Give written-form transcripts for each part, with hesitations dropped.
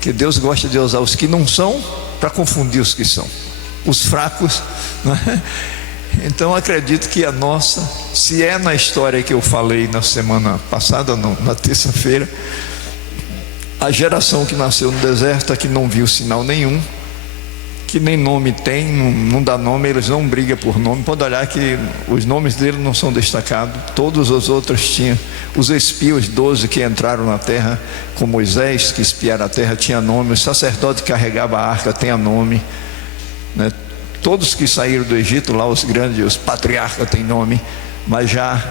que Deus gosta de usar os que não são para confundir os que são, os fracos, né? Então acredito que a nossa, se é na história que eu falei na semana passada, na terça-feira, a geração que nasceu no deserto, que não viu sinal nenhum, que nem nome tem, não dá nome, eles não brigam por nome. Pode olhar que os nomes deles não são destacados. Todos os outros tinham. Os espias 12 que entraram na terra com Moisés, que espiaram a terra, tinha nome. O sacerdote que carregava a arca tinha nome, né? Todos que saíram do Egito, lá os grandes, os patriarcas têm nome. Mas já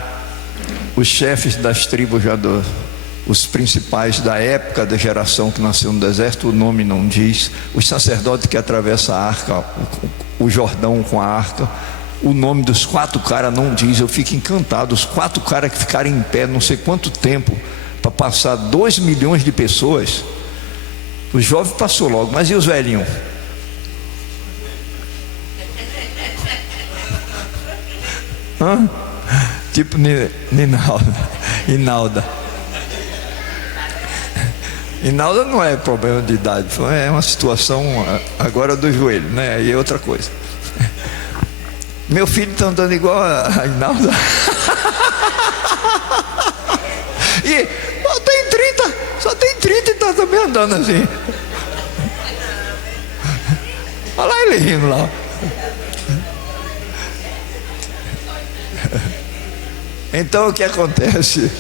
os chefes das tribos, os principais da época da geração que nasceu no deserto, o nome não diz. Os sacerdotes que atravessam a arca, o Jordão com a arca, o nome dos 4 caras não diz. Eu fico encantado, os 4 caras que ficaram em pé não sei quanto tempo para passar 2 milhões de pessoas. Os jovens passou logo, mas e os velhinhos? Hã? Tipo Inalda. Inalda não é problema de idade, é uma situação agora do joelho, né? Aí é outra coisa. Meu filho está andando igual a Inalda. E só tem 30 e está também andando assim. Olha lá ele rindo lá. Então o que acontece?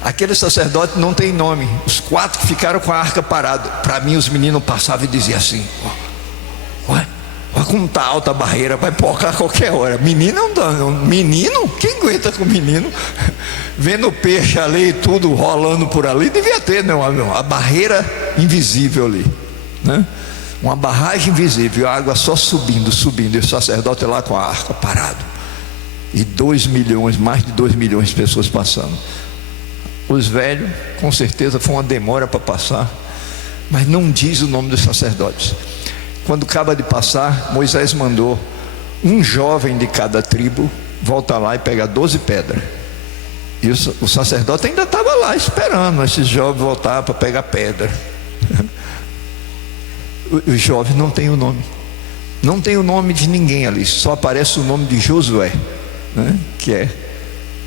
Aquele sacerdote não tem nome. Os 4 que ficaram com a arca parada. Para mim os meninos passavam e diziam assim: olha como está alta a barreira, vai pocar a qualquer hora. Menino não dá. Menino? Quem aguenta com menino? Vendo o peixe ali, tudo rolando por ali. Devia ter, não, a barreira invisível ali, né? Uma barragem invisível, a água só subindo. E o sacerdote lá com a arca parado. E 2 milhões, mais de 2 milhões de pessoas passando. Os velhos, com certeza foi uma demora para passar, mas não diz o nome dos sacerdotes. Quando acaba de passar, Moisés mandou um jovem de cada tribo voltar lá e pegar 12 pedras. E o sacerdote ainda estava lá esperando esses jovens voltar para pegar pedra. Os jovens não tem o nome. Não tem o nome de ninguém ali, só aparece o nome de Josué, né? Que é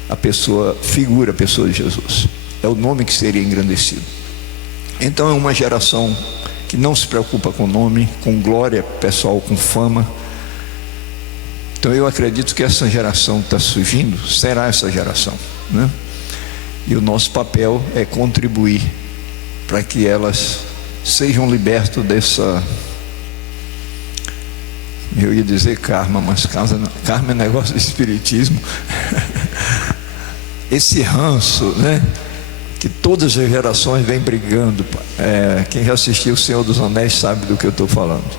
a pessoa de Jesus. É o nome que seria engrandecido. Então é uma geração que não se preocupa com nome, com glória pessoal, com fama. Então eu acredito que essa geração que está surgindo será essa geração, né? E o nosso papel é contribuir para que elas sejam libertas dessa, eu ia dizer karma, mas karma é negócio de espiritismo. Esse ranço, né? Que todas as gerações vêm brigando. Quem já assistiu O Senhor dos Anéis sabe do que eu estou falando.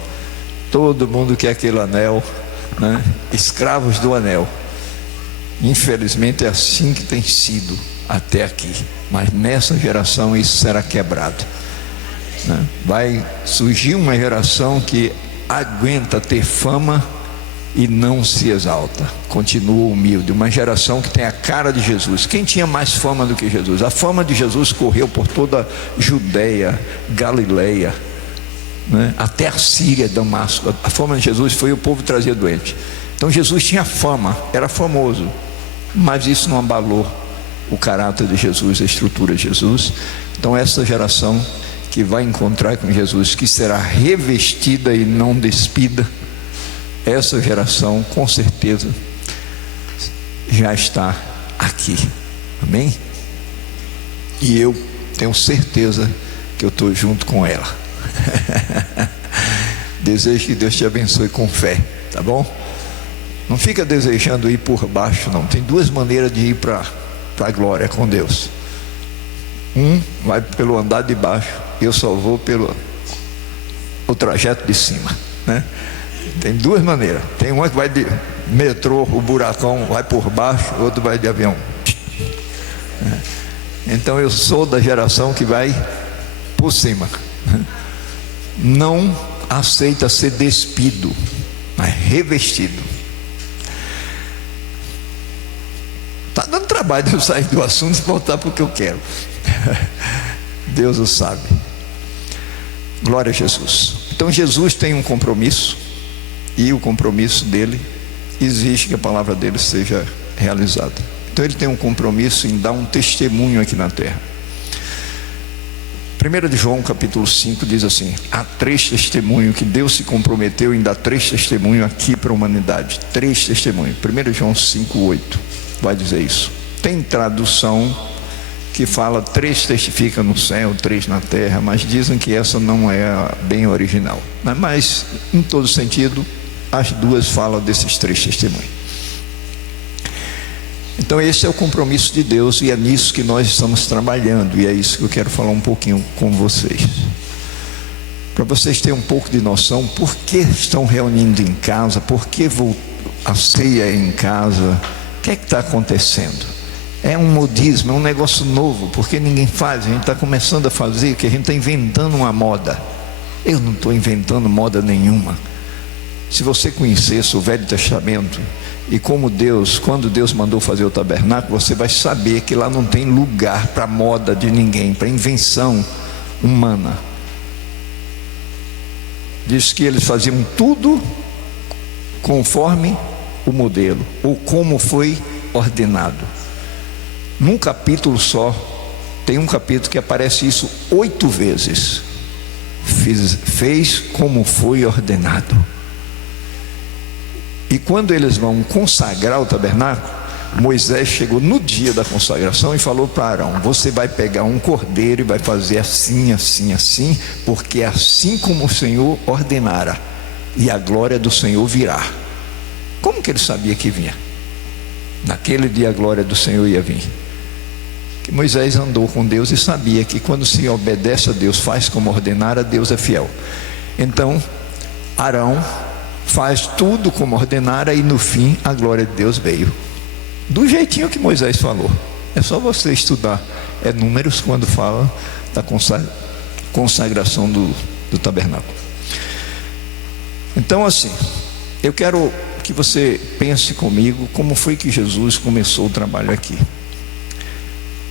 Todo mundo quer aquele anel, né? Escravos do anel. Infelizmente é assim que tem sido até aqui. Mas nessa geração isso será quebrado, né? Vai surgir uma geração que aguenta ter fama e não se exalta, continua humilde. Uma geração que tem a cara de Jesus. Quem tinha mais fama do que Jesus? A fama de Jesus correu por toda a Judeia, Galileia, né? Até a Síria, Damasco. A fama de Jesus foi o povo trazer doente. Então Jesus tinha fama, era famoso, mas isso não abalou o caráter de Jesus, a estrutura de Jesus. Então essa geração que vai encontrar com Jesus, que será revestida e não despida, essa geração com certeza já está aqui, amém? E eu tenho certeza que eu estou junto com ela. Desejo que Deus te abençoe com fé, tá bom? Não fica desejando ir por baixo, não. Tem 2 maneiras de ir para a glória com Deus. Vai pelo andar de baixo, eu só vou pelo o trajeto de cima, né? Tem 2 maneiras. Tem uma que vai de metrô, o buracão vai por baixo, outro vai de avião. Então eu sou da geração que vai por cima. Não aceita ser despido, mas revestido. Está dando trabalho de eu sair do assunto e voltar para o que eu quero. Deus o sabe. Glória a Jesus. Então Jesus tem um compromisso, e o compromisso dele exige que a palavra dele seja realizada. Então ele tem um compromisso em dar um testemunho aqui na terra. 1 de João capítulo 5 diz assim: há 3 testemunhos que Deus se comprometeu em dar 3 testemunhos aqui para a humanidade. 3 testemunhos. 1 João 5:8 vai dizer isso. Tem tradução que fala 3 testificam no céu, 3 na terra, mas dizem que essa não é bem original. Mas em todo sentido, as duas falam desses 3 testemunhos. Então esse é o compromisso de Deus, e é nisso que nós estamos trabalhando, e é isso que eu quero falar um pouquinho com vocês, para vocês terem um pouco de noção por que estão reunindo em casa, por que a ceia é em casa, o que é que está acontecendo. É um modismo, é um negócio novo, porque ninguém faz, a gente está começando a fazer, que a gente está inventando uma moda. Eu não estou inventando moda nenhuma. Se você conhecesse o Velho Testamento, e como Deus, quando Deus mandou fazer o tabernáculo, você vai saber que lá não tem lugar para moda de ninguém, para invenção humana. Diz que eles faziam tudo conforme o modelo, ou como foi ordenado. Num capítulo só, tem um capítulo que aparece isso 8 vezes. Fez como foi ordenado. E quando eles vão consagrar o tabernáculo, Moisés chegou no dia da consagração e falou para Arão: você vai pegar um cordeiro e vai fazer assim, assim, assim, porque é assim como o Senhor ordenara, e a glória do Senhor virá. Como que ele sabia que vinha? Naquele dia a glória do Senhor ia vir. Que Moisés andou com Deus e sabia que quando se obedece a Deus, faz como ordenara, Deus é fiel. Então Arão faz tudo como ordenara, e no fim a glória de Deus veio do jeitinho que Moisés falou. É só você estudar, é Números, quando fala da consagração do tabernáculo. Então assim, eu quero que você pense comigo como foi que Jesus começou o trabalho aqui.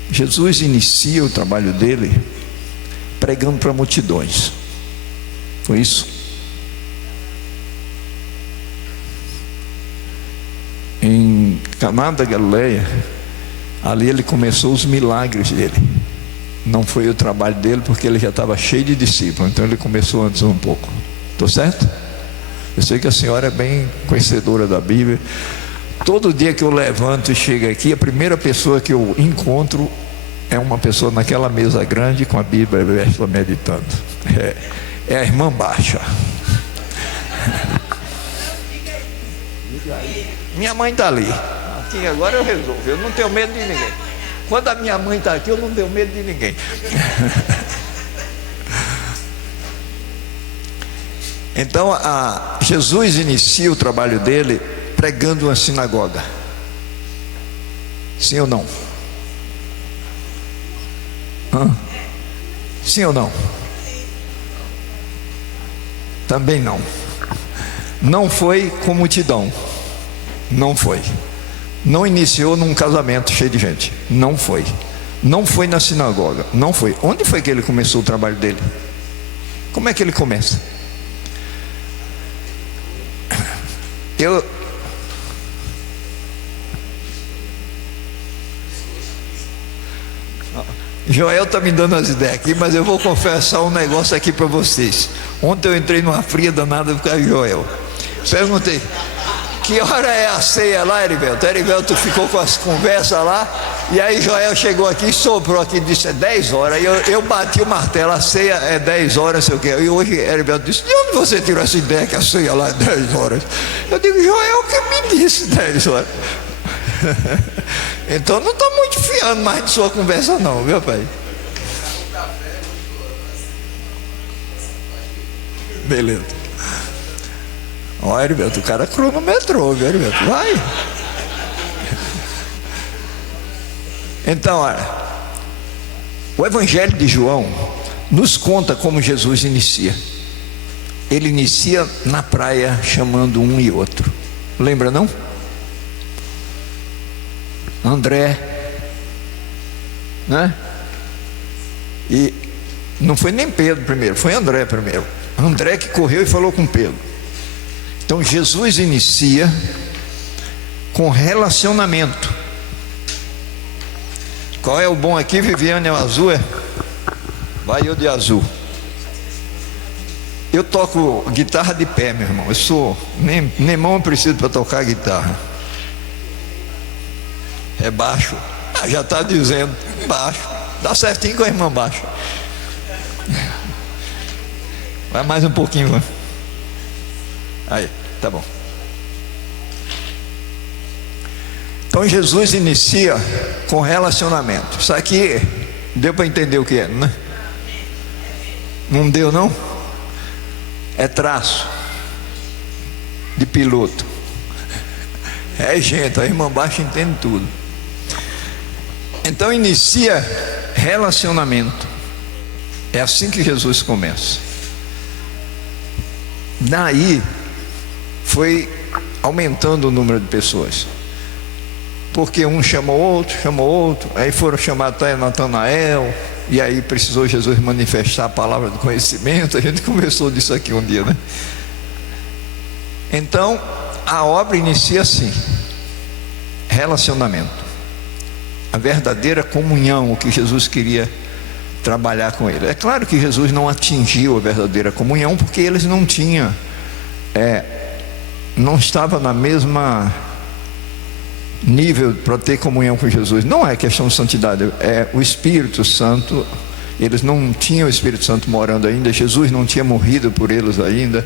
Jesus inicia o trabalho dele pregando para multidões. Foi isso? Em Caná da Galileia, ali ele começou os milagres dele. Não foi o trabalho dele, porque ele já estava cheio de discípulos, então ele começou antes um pouco. Estou certo? Eu sei que a senhora é bem conhecedora da Bíblia. Todo dia que eu levanto e chego aqui, a primeira pessoa que eu encontro é uma pessoa naquela mesa grande com a Bíblia aberta meditando. É a irmã Baixa. Minha mãe está ali. Aqui agora eu resolvo. Eu não tenho medo de ninguém. Quando a minha mãe está aqui, eu não tenho medo de ninguém. Então Jesus inicia o trabalho dele pregando uma sinagoga. Sim ou não? Sim ou não? Também não. Não foi com multidão. Não foi. Não iniciou num casamento cheio de gente. Não foi. Não foi na sinagoga. Não foi. Onde foi que ele começou o trabalho dele? Como é que ele começa? Joel está me dando as ideias aqui, mas eu vou confessar um negócio aqui para vocês. Ontem eu entrei numa fria danada por causa de Joel. Perguntei: que hora é a ceia lá, Heriberto? Heriberto ficou com as conversas lá, e aí Joel chegou aqui, soprou aqui, disse: é 10 horas. E eu bati o martelo: a ceia é 10 horas, não sei o quê. E hoje Heriberto disse: de onde você tirou essa ideia que a ceia lá é 10 horas? Eu digo: Joel que me disse 10 horas. Então não estou muito fiando mais de sua conversa não, viu, pai? Beleza. Olha, Heriberto, o cara cronometrou, viu, Heriberto? Vai. Então, olha, o Evangelho de João nos conta como Jesus inicia. Ele inicia na praia chamando um e outro. Lembra, não? André, né? E Não foi nem Pedro primeiro, foi André primeiro. André que correu e falou com Pedro. Então Jesus inicia com relacionamento. Qual é o bom aqui, Viviane? É o azul, é? Vai eu de azul. Eu toco guitarra de pé, meu irmão. Eu sou, nem mão eu preciso para tocar guitarra. É baixo. Ah, já está dizendo, baixo. Dá certinho com a irmã baixa. Vai mais um pouquinho, vai. Aí, tá bom. Então Jesus inicia com relacionamento. Isso aqui deu para entender o que é, né? Não deu, não? É traço de piloto. É gente, a irmã baixa entende tudo. Então inicia relacionamento. É assim que Jesus começa. Daí foi aumentando o número de pessoas, porque um chamou outro, aí foram chamar até Natanael, e aí precisou Jesus manifestar a palavra do conhecimento. A gente conversou disso aqui um dia, né? Então a obra inicia assim: relacionamento, a verdadeira comunhão, o que Jesus queria trabalhar com ele. É claro que Jesus não atingiu a verdadeira comunhão, porque eles não tinham, não estava na mesma nível para ter comunhão com Jesus. Não é questão de santidade, é o Espírito Santo. Eles não tinham o Espírito Santo morando ainda, Jesus não tinha morrido por eles ainda.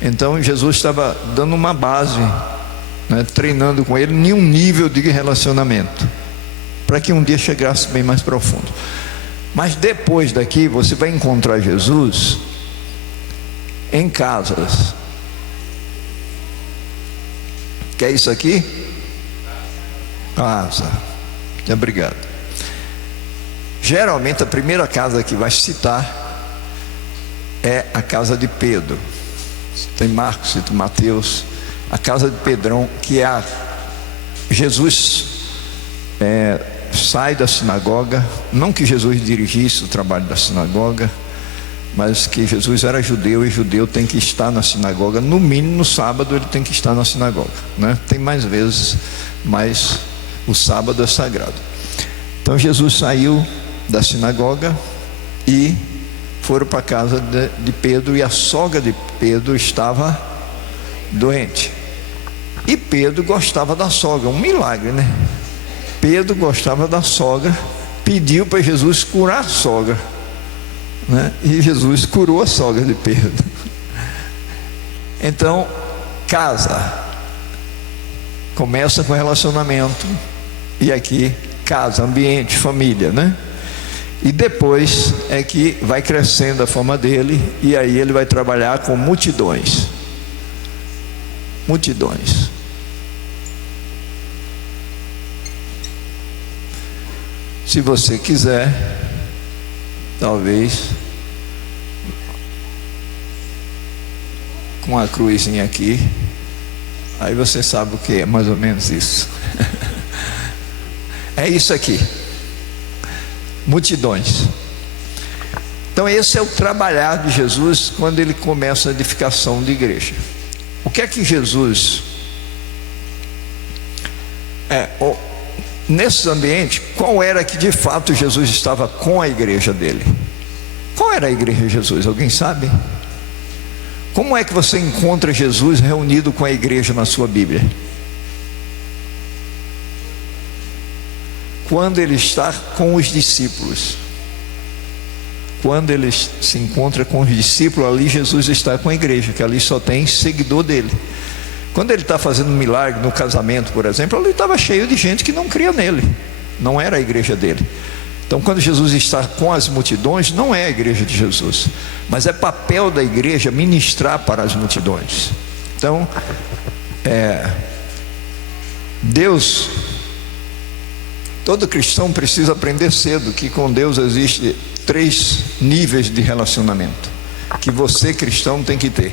Então Jesus estava dando uma base, né, treinando com ele em um nível de relacionamento, para que um dia chegasse bem mais profundo. Mas depois daqui você vai encontrar Jesus em casas. Que é isso aqui? Casa. Muito obrigado. Geralmente a primeira casa que vai citar é a casa de Pedro. Tem Marcos, tem Mateus. A casa de Pedrão, que é Jesus sai da sinagoga. Não que Jesus dirigisse o trabalho da sinagoga, mas que Jesus era judeu, e judeu tem que estar na sinagoga. No mínimo no sábado ele tem que estar na sinagoga, né? Tem mais vezes, mas o sábado é sagrado. Então Jesus saiu da sinagoga e foram para a casa de Pedro, e a sogra de Pedro estava doente. E Pedro gostava da sogra, um milagre, né? Pedro gostava da sogra, pediu para Jesus curar a sogra, né? E Jesus curou a sogra de Pedro. Então, casa começa com relacionamento, e aqui casa, ambiente, família, né? E depois é que vai crescendo a fama dele, e aí ele vai trabalhar com multidões. Multidões. Se você quiser, talvez com a cruzinha aqui, aí você sabe o que é mais ou menos isso. É isso aqui. Multidões. Então esse é o trabalhar de Jesus quando ele começa a edificação de igreja. O que é que Jesus nesses ambientes, qual era que de fato Jesus estava com a igreja dele? Qual era a igreja de Jesus? Alguém sabe? Como é que você encontra Jesus reunido com a igreja na sua Bíblia? Quando ele está com os discípulos. Quando ele se encontra com os discípulos, ali Jesus está com a igreja, que ali só tem seguidor dele. Quando ele está fazendo um milagre no casamento, por exemplo, ele estava cheio de gente que não cria nele, não era a igreja dele. Então quando Jesus está com as multidões, não é a igreja de Jesus, mas é papel da igreja ministrar para as multidões. Então Deus, todo cristão precisa aprender cedo que com Deus existe 3 níveis de relacionamento que você, cristão, tem que ter.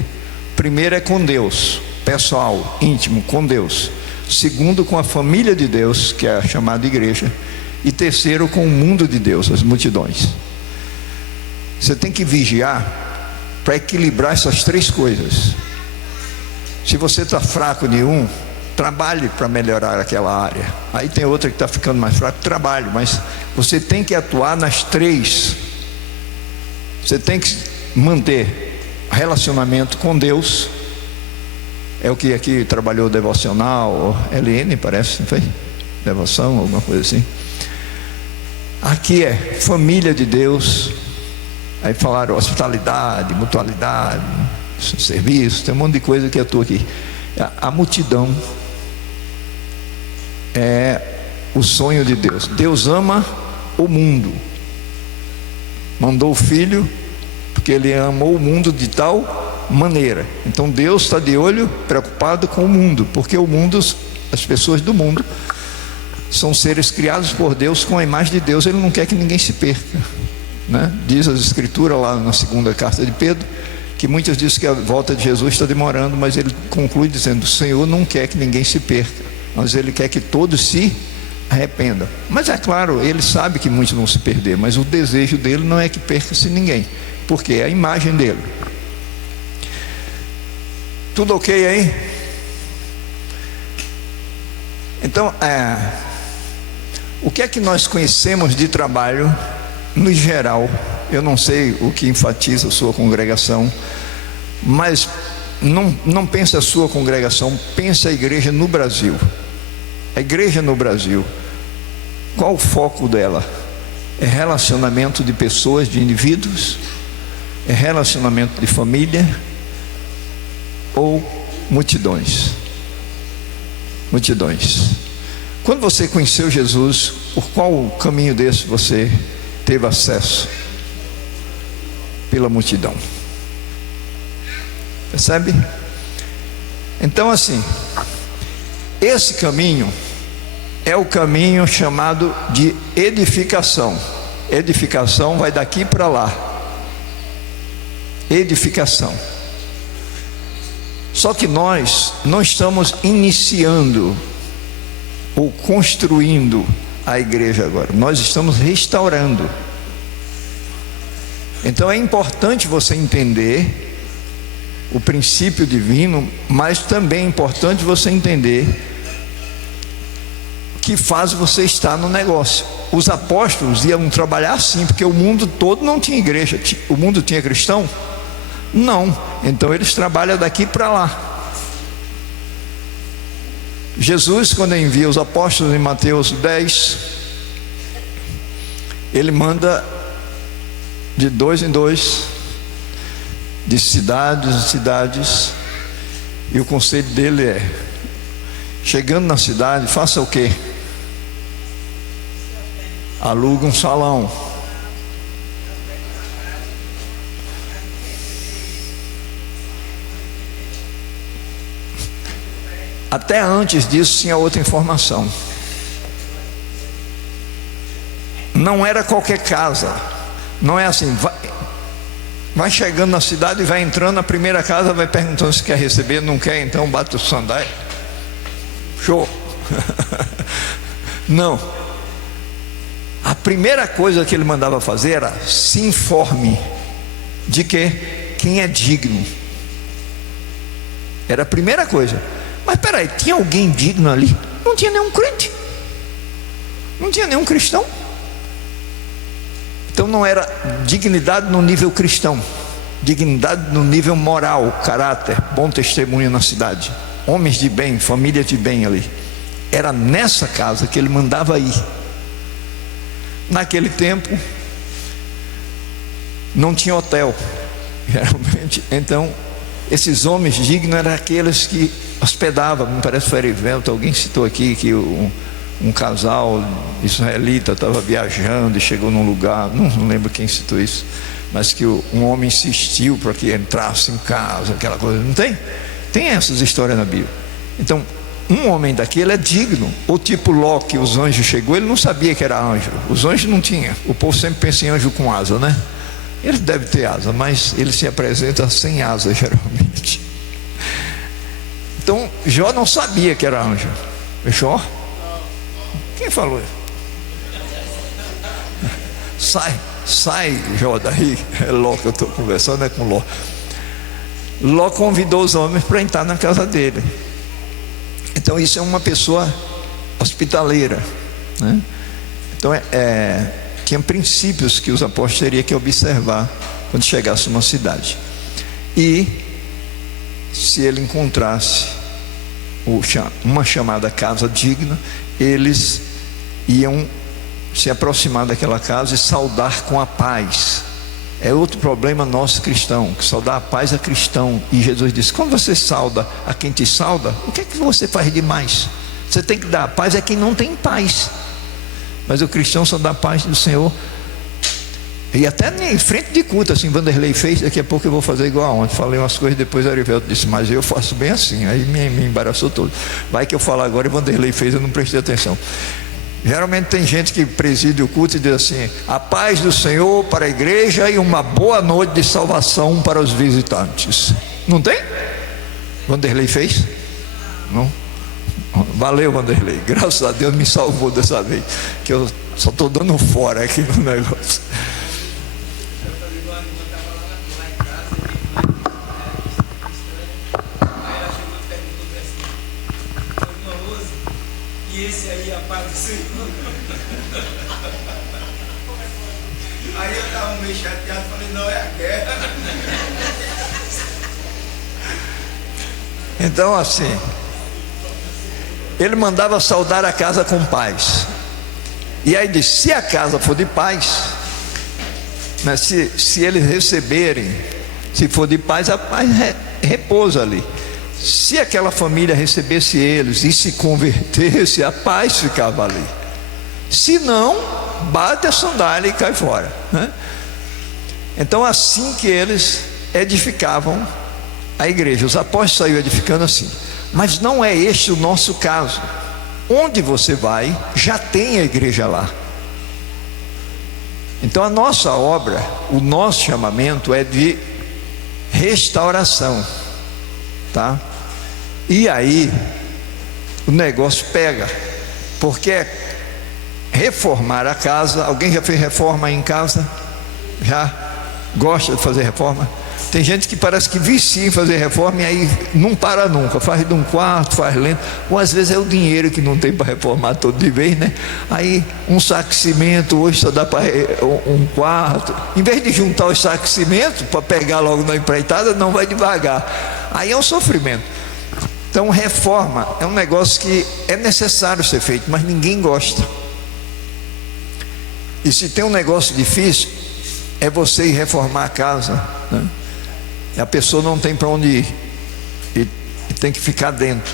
Primeiro é com Deus, pessoal, íntimo, com Deus. Segundo, com a família de Deus, que é a chamada igreja. E terceiro, com o mundo de Deus, as multidões. Você tem que vigiar para equilibrar essas três coisas. Se você está fraco em um, trabalhe para melhorar aquela área. Aí tem outra que está ficando mais fraca, trabalhe, mas você tem que atuar nas três. Você tem que manter relacionamento com Deus. É o que aqui trabalhou devocional, LN parece, não foi? Devoção, alguma coisa assim. Aqui é família de Deus. Aí falaram hospitalidade, mutualidade, serviço, tem um monte de coisa que atua aqui. A multidão é o sonho de Deus. Deus ama o mundo, mandou o Filho porque Ele amou o mundo de tal maneira. Então Deus está de olho, preocupado com o mundo, porque o mundo, as pessoas do mundo são seres criados por Deus com a imagem de Deus. Ele não quer que ninguém se perca, né? Diz as escrituras lá na segunda carta de Pedro, que muitas dizem que a volta de Jesus está demorando, mas ele conclui dizendo: o Senhor não quer que ninguém se perca, mas Ele quer que todos se arrependam. Mas é claro, Ele sabe que muitos vão se perder, mas o desejo dele não é que perca-se ninguém, porque é a imagem dele. Tudo ok aí? Então, o que é que nós conhecemos de trabalho no geral? Eu não sei o que enfatiza a sua congregação, mas não pense a sua congregação, pense a igreja no Brasil. A igreja no Brasil, qual o foco dela? É relacionamento de pessoas, de indivíduos? É relacionamento de família? Ou multidões? Multidões. Quando você conheceu Jesus, por qual caminho desse você teve acesso? Pela multidão. Percebe? Então, assim, esse caminho é o caminho chamado de edificação. Edificação vai daqui para lá. Edificação. Só que nós não estamos iniciando ou construindo a igreja agora. Nós estamos restaurando. Então é importante você entender o princípio divino, mas também é importante você entender que fase você está no negócio. Os apóstolos iam trabalhar assim, porque o mundo todo não tinha igreja. O mundo tinha cristão? Não. Então eles trabalham daqui para lá. Jesus, quando envia os apóstolos em Mateus 10, ele manda de 2 em 2, de cidades em cidades, e o conselho dele é: chegando na cidade, faça o quê? Aluga um salão. Até antes disso tinha outra informação. Não era qualquer casa. Não é assim, vai chegando na cidade e vai entrando na primeira casa, vai perguntando se quer receber. Não quer, então bate o sandália. Show. Não. A primeira coisa que ele mandava fazer era: se informe de que quem é digno. Era a primeira coisa. Mas peraí, tinha alguém digno ali? Não tinha nenhum crente, não tinha nenhum cristão. Então não era dignidade no nível cristão, dignidade no nível moral, caráter, bom testemunho na cidade, homens de bem, família de bem ali. Era nessa casa que ele mandava ir. Naquele tempo não tinha hotel, geralmente. Então esses homens dignos eram aqueles que hospedavam. Me parece que foi Erivelto, alguém citou aqui que um casal israelita estava viajando e chegou num lugar, não lembro quem citou isso, mas que um homem insistiu para que entrasse em casa, aquela coisa. Não tem? Tem essas histórias na Bíblia. Então um homem daquele é digno. O tipo Ló, que os anjos chegou, ele não sabia que era anjo. Os anjos não tinham. O povo sempre pensa em anjo com asa, né? Ele deve ter asa, mas ele se apresenta sem asa geralmente. Então Jó não sabia que era anjo. Jó? Quem falou? sai, Jó, daí. É Ló que eu estou conversando, é com Ló. Ló convidou os homens para entrar na casa dele. Então isso é uma pessoa hospitaleira, né? Então tinha princípios que os apóstolos teriam que observar quando chegasse uma cidade. E se ele encontrasse uma chamada casa digna, eles iam se aproximar daquela casa e saudar com a paz. É outro problema nosso cristão, que saudar a paz é cristão. E Jesus disse: quando você sauda a quem te sauda, o que é que você faz demais? Você tem que dar a paz a quem não tem paz. Mas o cristão só dá a paz do Senhor. E até em frente de culto, assim, Vanderlei fez. Daqui a pouco eu vou fazer igual a ontem. Falei umas coisas, depois o Arivelto disse: mas eu faço bem assim. Aí me embaraçou todo. Vai que eu falo agora e Vanderlei fez, eu não prestei atenção. Geralmente tem gente que preside o culto e diz assim: a paz do Senhor para a igreja e uma boa noite de salvação para os visitantes. Não tem? Vanderlei fez? Não? Valeu, Vanderlei, graças a Deus me salvou dessa vez, que eu só estou dando fora aqui no negócio. E esse aí é a paz do Senhor. Aí eu estava meio chateado, falei: não, é a guerra. Então assim, ele mandava saudar a casa com paz. E aí disse: se a casa for de paz, né, se eles receberem, se for de paz, a paz repousa ali. Se aquela família recebesse eles e se convertesse, a paz ficava ali. Se não, bate a sandália e cai fora, né? Então assim que eles edificavam a igreja. Os apóstolos saíram edificando assim. Mas não é este o nosso caso. Onde você vai, já tem a igreja lá. Então a nossa obra, o nosso chamamento é de restauração, tá? E aí o negócio pega, porque reformar a casa. Alguém já fez reforma em casa? Já? Gosta de fazer reforma? Tem gente que parece que vicia em fazer reforma e aí não para nunca, faz de um quarto, faz lento, ou às vezes é o dinheiro que não tem para reformar todo de vez, né? Aí um saco de cimento hoje só dá para um quarto. Em vez de juntar os sacos de cimento para pegar logo na empreitada, não, vai devagar. Aí é um sofrimento. Então reforma é um negócio que é necessário ser feito, mas ninguém gosta. E se tem um negócio difícil, é você ir reformar a casa, né? E a pessoa não tem para onde ir e tem que ficar dentro.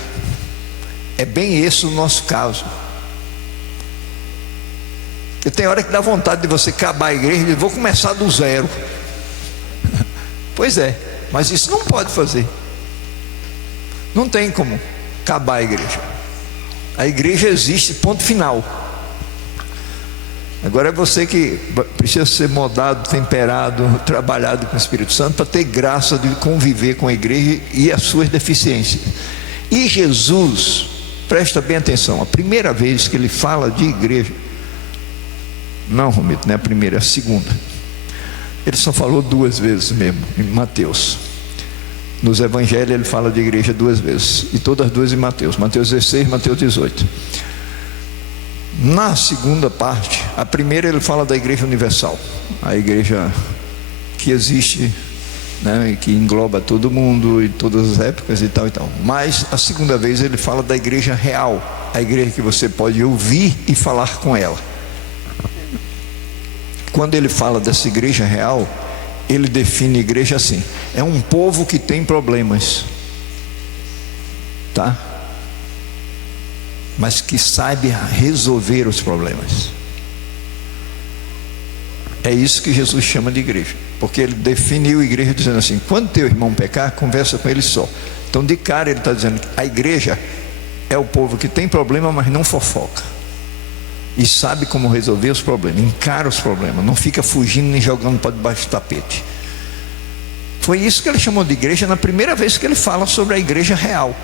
É bem esse o nosso caso. Porque tem hora que dá vontade de você acabar a igreja e dizer: vou começar do zero. Pois é, mas isso não pode fazer. Não tem como acabar a igreja. A igreja existe, ponto final. Agora é você que precisa ser moldado, temperado, trabalhado com o Espírito Santo para ter graça de conviver com a igreja e as suas deficiências. E Jesus, presta bem atenção, a primeira vez que ele fala de igreja, não, Romito, não é a primeira, é a segunda. Ele só falou 2 vezes mesmo, em Mateus. Nos evangelhos ele fala de igreja 2 vezes, e todas 2 em Mateus, Mateus 16, Mateus 18. Na segunda parte, a primeira ele fala da igreja universal, a igreja que existe, né, e que engloba todo mundo e todas as épocas e tal e tal. Mas a segunda vez ele fala da igreja real, a igreja que você pode ouvir e falar com ela. Quando ele fala dessa igreja real, ele define a igreja assim: é um povo que tem problemas, tá? Mas que saiba resolver os problemas. É isso que Jesus chama de igreja, porque ele definiu a igreja dizendo assim: quando teu irmão pecar, conversa com ele só. Então de cara ele está dizendo que a igreja é o povo que tem problema, mas não fofoca, e sabe como resolver os problemas, encara os problemas, não fica fugindo nem jogando para debaixo do tapete. Foi isso que ele chamou de igreja na primeira vez que ele fala sobre a igreja real.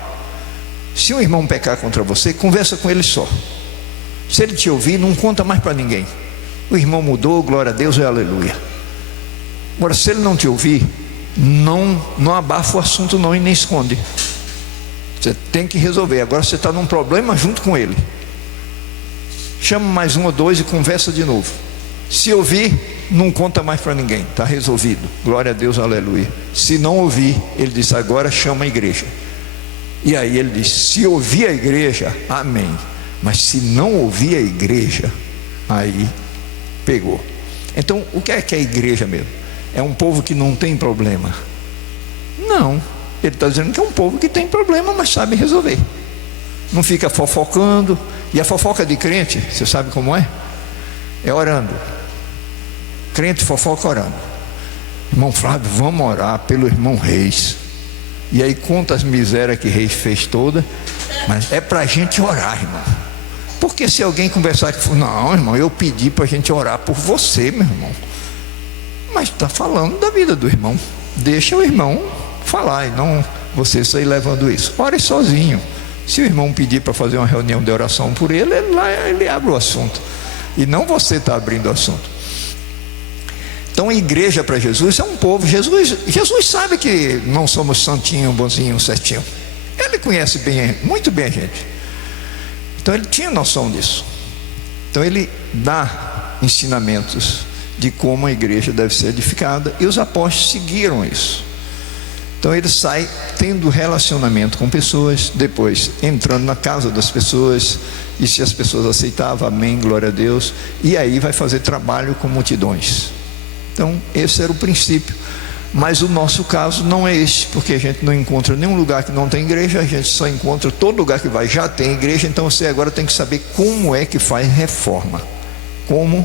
Se um irmão pecar contra você, conversa com ele só. Se ele te ouvir, não conta mais para ninguém. O irmão mudou, glória a Deus e aleluia. Agora, se ele não te ouvir, não abafa o assunto não e nem esconde. Você tem que resolver. Agora você está num problema junto com ele. Chama mais um ou dois e conversa de novo. Se ouvir, não conta mais para ninguém. Está resolvido. Glória a Deus, aleluia. Se não ouvir, ele diz, agora chama a igreja. E aí ele diz, se ouvir a igreja, amém. Mas se não ouvir a igreja, aí pegou. Então, o que é a igreja mesmo? É um povo que não tem problema? Não. Ele está dizendo que é um povo que tem problema, mas sabe resolver. Não fica fofocando. E a fofoca de crente, você sabe como é? É orando. Crente fofoca orando. Irmão Flávio, vamos orar pelo irmão Reis. E aí conta as misérias que Reis fez toda. Mas é para a gente orar, irmão. Porque se alguém conversar que não, irmão, eu pedi para a gente orar por você, meu irmão. Mas está falando da vida do irmão. Deixa o irmão falar e não você sair levando isso. Ore sozinho. Se o irmão pedir para fazer uma reunião de oração por ele, ele abre o assunto. E não você está abrindo o assunto. Então a igreja para Jesus é um povo. Jesus sabe que não somos santinho, bonzinho, certinho. Ele conhece bem, muito bem a gente. Então ele tinha noção disso. Então ele dá ensinamentos de como a igreja deve ser edificada. E os apóstolos seguiram isso. Então ele sai tendo relacionamento com pessoas, depois entrando na casa das pessoas, e se as pessoas aceitavam, amém, glória a Deus, e aí vai fazer trabalho com multidões. Então esse era o princípio. Mas o nosso caso não é esse, porque a gente não encontra nenhum lugar que não tem igreja, a gente só encontra todo lugar que vai, já tem igreja. Então você agora tem que saber como é que faz reforma, como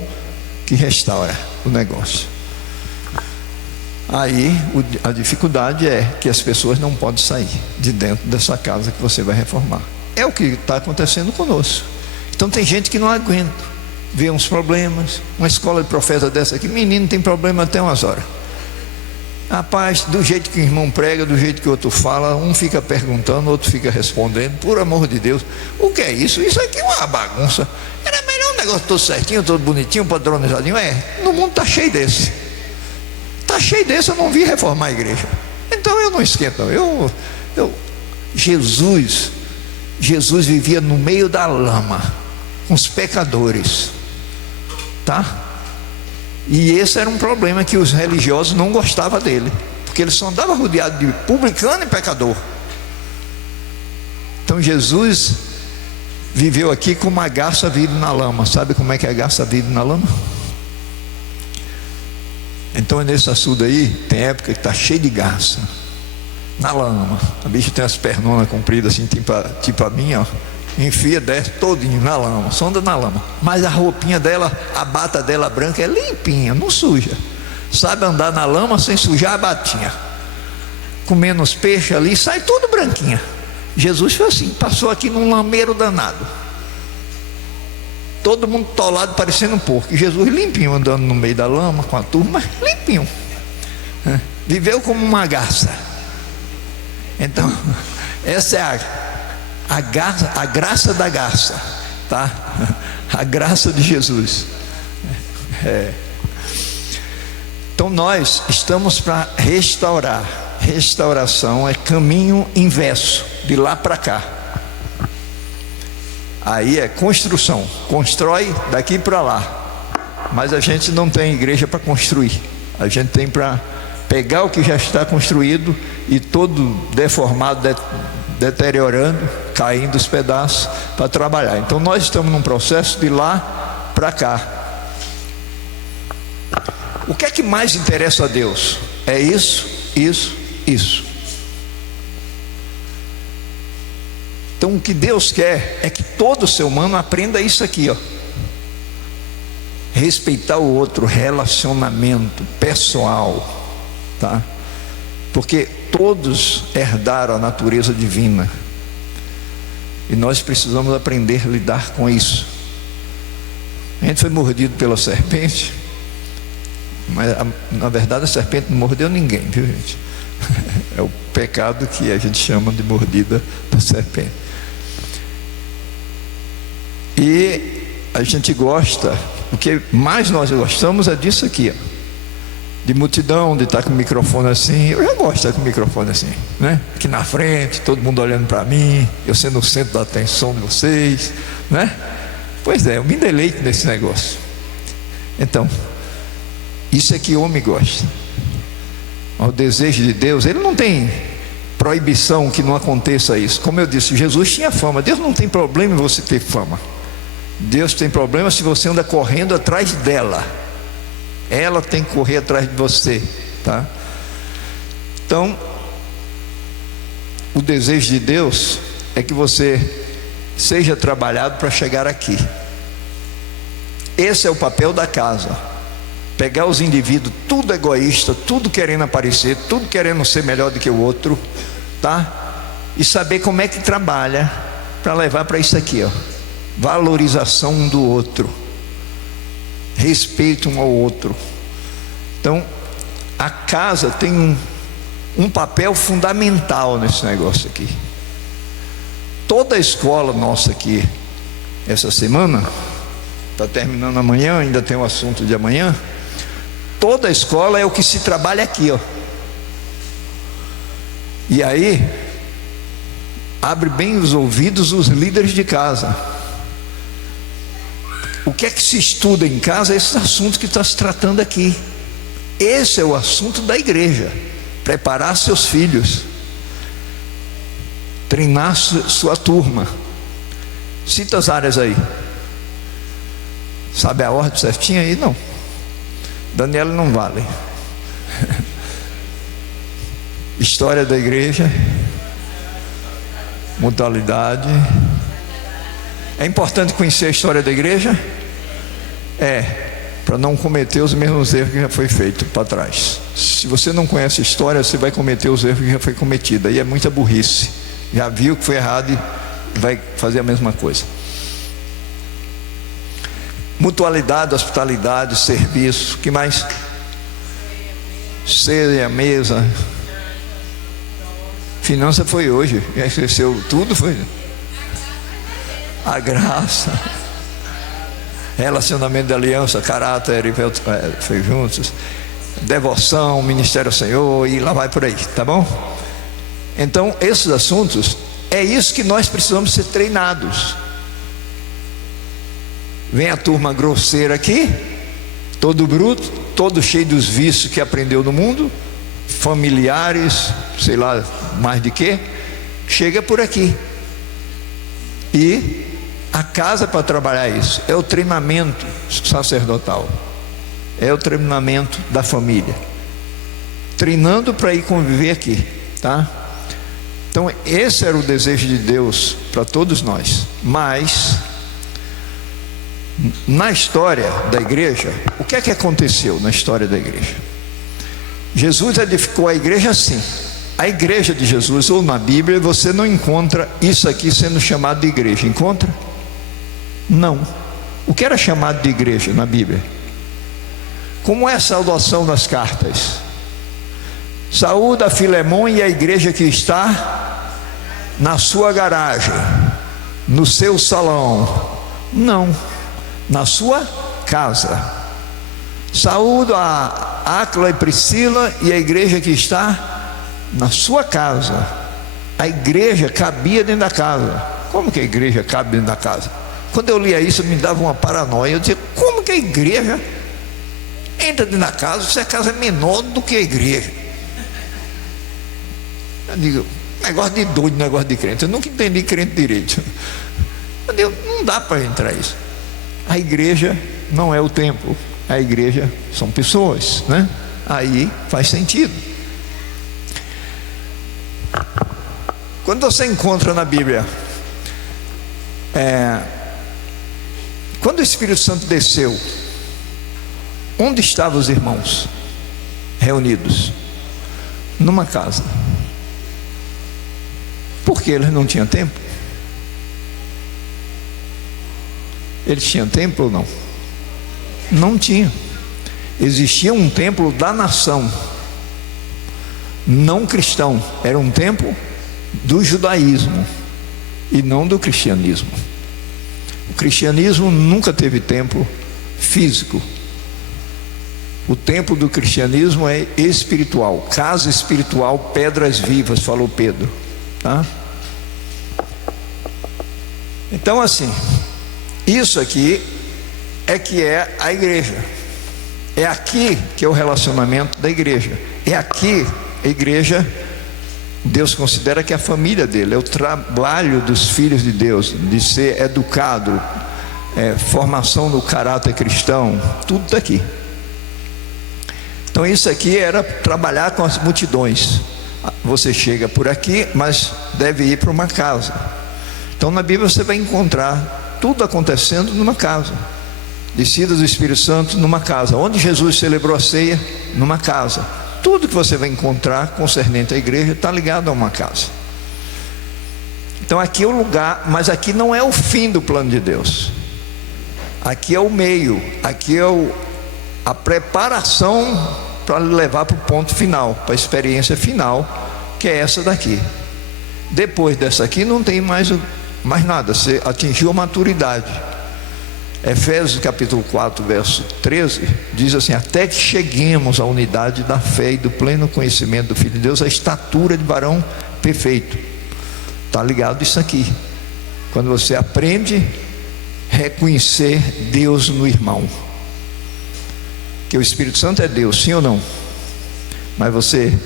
que restaura o negócio. Aí a dificuldade é que as pessoas não podem sair de dentro dessa casa que você vai reformar. É o que está acontecendo conosco. Então tem gente que não aguenta, vê uns problemas. Uma escola de profeta dessa aqui, menino tem problema até umas horas. Rapaz, do jeito que o irmão prega, do jeito que o outro fala, um fica perguntando, o outro fica respondendo. Por amor de Deus, o que é isso? Isso aqui é uma bagunça. Era melhor um negócio todo certinho, todo bonitinho, padronizadinho. No mundo está cheio desse. Está cheio desse, eu não vi reformar a igreja. Então eu não esquento. Jesus vivia no meio da lama, com os pecadores. Tá? E esse era um problema que os religiosos não gostavam dele, porque ele só andava rodeado de publicano e pecador. Então Jesus viveu aqui como uma garça vive na lama. Sabe como é que a garça vive na lama? Então nesse açude aí, tem época que está cheio de garça na lama. A bicha tem as pernonas compridas assim, tipo a minha, ó. Enfia, desce todinho na lama, só anda na lama. Mas a roupinha dela, a bata dela branca é limpinha, não suja. Sabe andar na lama sem sujar a batinha. Comendo os peixes ali, sai tudo branquinha. Jesus foi assim, passou aqui num lameiro danado. Todo mundo tolado parecendo um porco. E Jesus limpinho, andando no meio da lama com a turma, limpinho. Viveu como uma garça. Então, essa é a graça da garça, tá? A graça de Jesus. Então nós estamos para restaurar. Restauração é caminho inverso, de lá para cá. Aí é construção, constrói daqui para lá. Mas a gente não tem igreja para construir. A gente tem para pegar o que já está construído e todo deformado, deteriorando, caindo os pedaços para trabalhar. Então nós estamos num processo de lá para cá. O que é que mais interessa a Deus? É isso. Então o que Deus quer é que todo ser humano aprenda isso aqui, ó. Respeitar o outro, relacionamento pessoal, tá? Porque todos herdaram a natureza divina e nós precisamos aprender a lidar com isso. A gente foi mordido pela serpente, mas na verdade a serpente não mordeu ninguém, viu, gente? É o pecado que a gente chama de mordida da serpente. E a gente gosta O que mais nós gostamos é disso aqui, ó. De multidão, de estar com o microfone assim. Eu já gosto de estar com o microfone assim, né? Aqui na frente, todo mundo olhando para mim, eu sendo o centro da atenção de vocês, né? Pois é, eu me deleito nesse negócio. Então, isso é que o homem gosta. O desejo de Deus, ele não tem proibição que não aconteça isso. Como eu disse, Jesus tinha fama. Deus não tem problema em você ter fama. Deus tem problema se você anda correndo atrás dela. Ela tem que correr atrás de você, tá? Então, o desejo de Deus é que você seja trabalhado para chegar aqui. Esse é o papel da casa. Pegar os indivíduos, tudo egoísta, tudo querendo aparecer, tudo querendo ser melhor do que o outro, tá? E saber como é que trabalha para levar para isso aqui, ó. Valorização um do outro, respeito um ao outro. Então, a casa tem um papel fundamental nesse negócio aqui. Toda a escola nossa aqui, essa semana, está terminando amanhã, ainda tem o assunto de amanhã. Toda a escola é o que se trabalha aqui, ó. E aí, abre bem os ouvidos os líderes de casa. O que é que se estuda em casa? Esses assuntos que está se tratando aqui. Esse é o assunto da igreja. Preparar seus filhos, treinar sua turma. Cita as áreas aí. Sabe a ordem certinha aí? Não. Daniela não vale. História da igreja, mutualidade. É importante conhecer a história da igreja? Para não cometer os mesmos erros que já foi feito para trás. Se você não conhece a história, você vai cometer os erros que já foi cometido. Aí é muita burrice. Já viu que foi errado e vai fazer a mesma coisa. Mutualidade, hospitalidade, serviço. Que mais? Ceia e a mesa. Finança foi hoje. Já esqueceu tudo, foi? A graça. Relacionamento de aliança, caráter, foi juntos. Devoção, ministério ao Senhor, e lá vai por aí, tá bom? Então, esses assuntos, é isso que nós precisamos ser treinados. Vem a turma grosseira aqui, todo bruto, todo cheio dos vícios que aprendeu no mundo, familiares, sei lá mais de quê, chega por aqui. E a casa para trabalhar isso é o treinamento sacerdotal, é o treinamento da família, treinando para ir conviver aqui, tá? Então esse era o desejo de Deus para todos nós. Mas na história da igreja, o que é que aconteceu na história da igreja? Jesus edificou a igreja assim. A igreja de Jesus, ou na Bíblia, você não encontra isso aqui sendo chamado de igreja. Encontra? Não. O que era chamado de igreja na Bíblia? Como é a saudação nas cartas? Saúda a Filemon e a igreja que está na sua garagem, no seu salão. Não, na sua casa. Saúda a Áquila e Priscila e a igreja que está na sua casa. A igreja cabia dentro da casa. Como que a igreja cabe dentro da casa? Quando eu lia isso, me dava uma paranoia. Eu dizia, como que a igreja entra dentro da casa se a casa é menor do que a igreja? Eu digo, negócio de doido, negócio de crente. Eu nunca entendi crente direito. Eu digo, não dá para entrar isso. A igreja não é o templo. A igreja são pessoas, né? Aí faz sentido. Quando você encontra na Bíblia, quando o Espírito Santo desceu, onde estavam os irmãos reunidos? Numa casa. Porque eles não tinham templo? Eles tinham templo ou não? Não tinha. Existia um templo da nação, não cristão. Era um templo do judaísmo e não do cristianismo. O cristianismo nunca teve templo, físico. O templo do cristianismo é espiritual, casa espiritual, pedras vivas, falou Pedro, tá? Então assim, isso aqui é que é a igreja. É aqui que é o relacionamento da igreja. É aqui a igreja, Deus considera que é a família dele, é o trabalho dos filhos de Deus, de ser educado, formação no caráter cristão, tudo está aqui. Então isso aqui era trabalhar com as multidões. Você chega por aqui, mas deve ir para uma casa. Então na Bíblia você vai encontrar tudo acontecendo numa casa. Descida do Espírito Santo numa casa. Onde Jesus celebrou a ceia? Numa casa. Tudo que você vai encontrar concernente à igreja está ligado a uma casa. Então aqui é o lugar, mas aqui não é o fim do plano de Deus. Aqui é o meio, aqui é a preparação para levar para o ponto final, para a experiência final, que é essa daqui. Depois dessa aqui não tem mais nada, você atingiu a maturidade. Efésios capítulo 4, verso 13, diz assim: até que cheguemos à unidade da fé e do pleno conhecimento do Filho de Deus, a estatura de varão perfeito. Está ligado isso aqui. Quando você aprende a reconhecer Deus no irmão, que o Espírito Santo é Deus, sim ou não? Mas você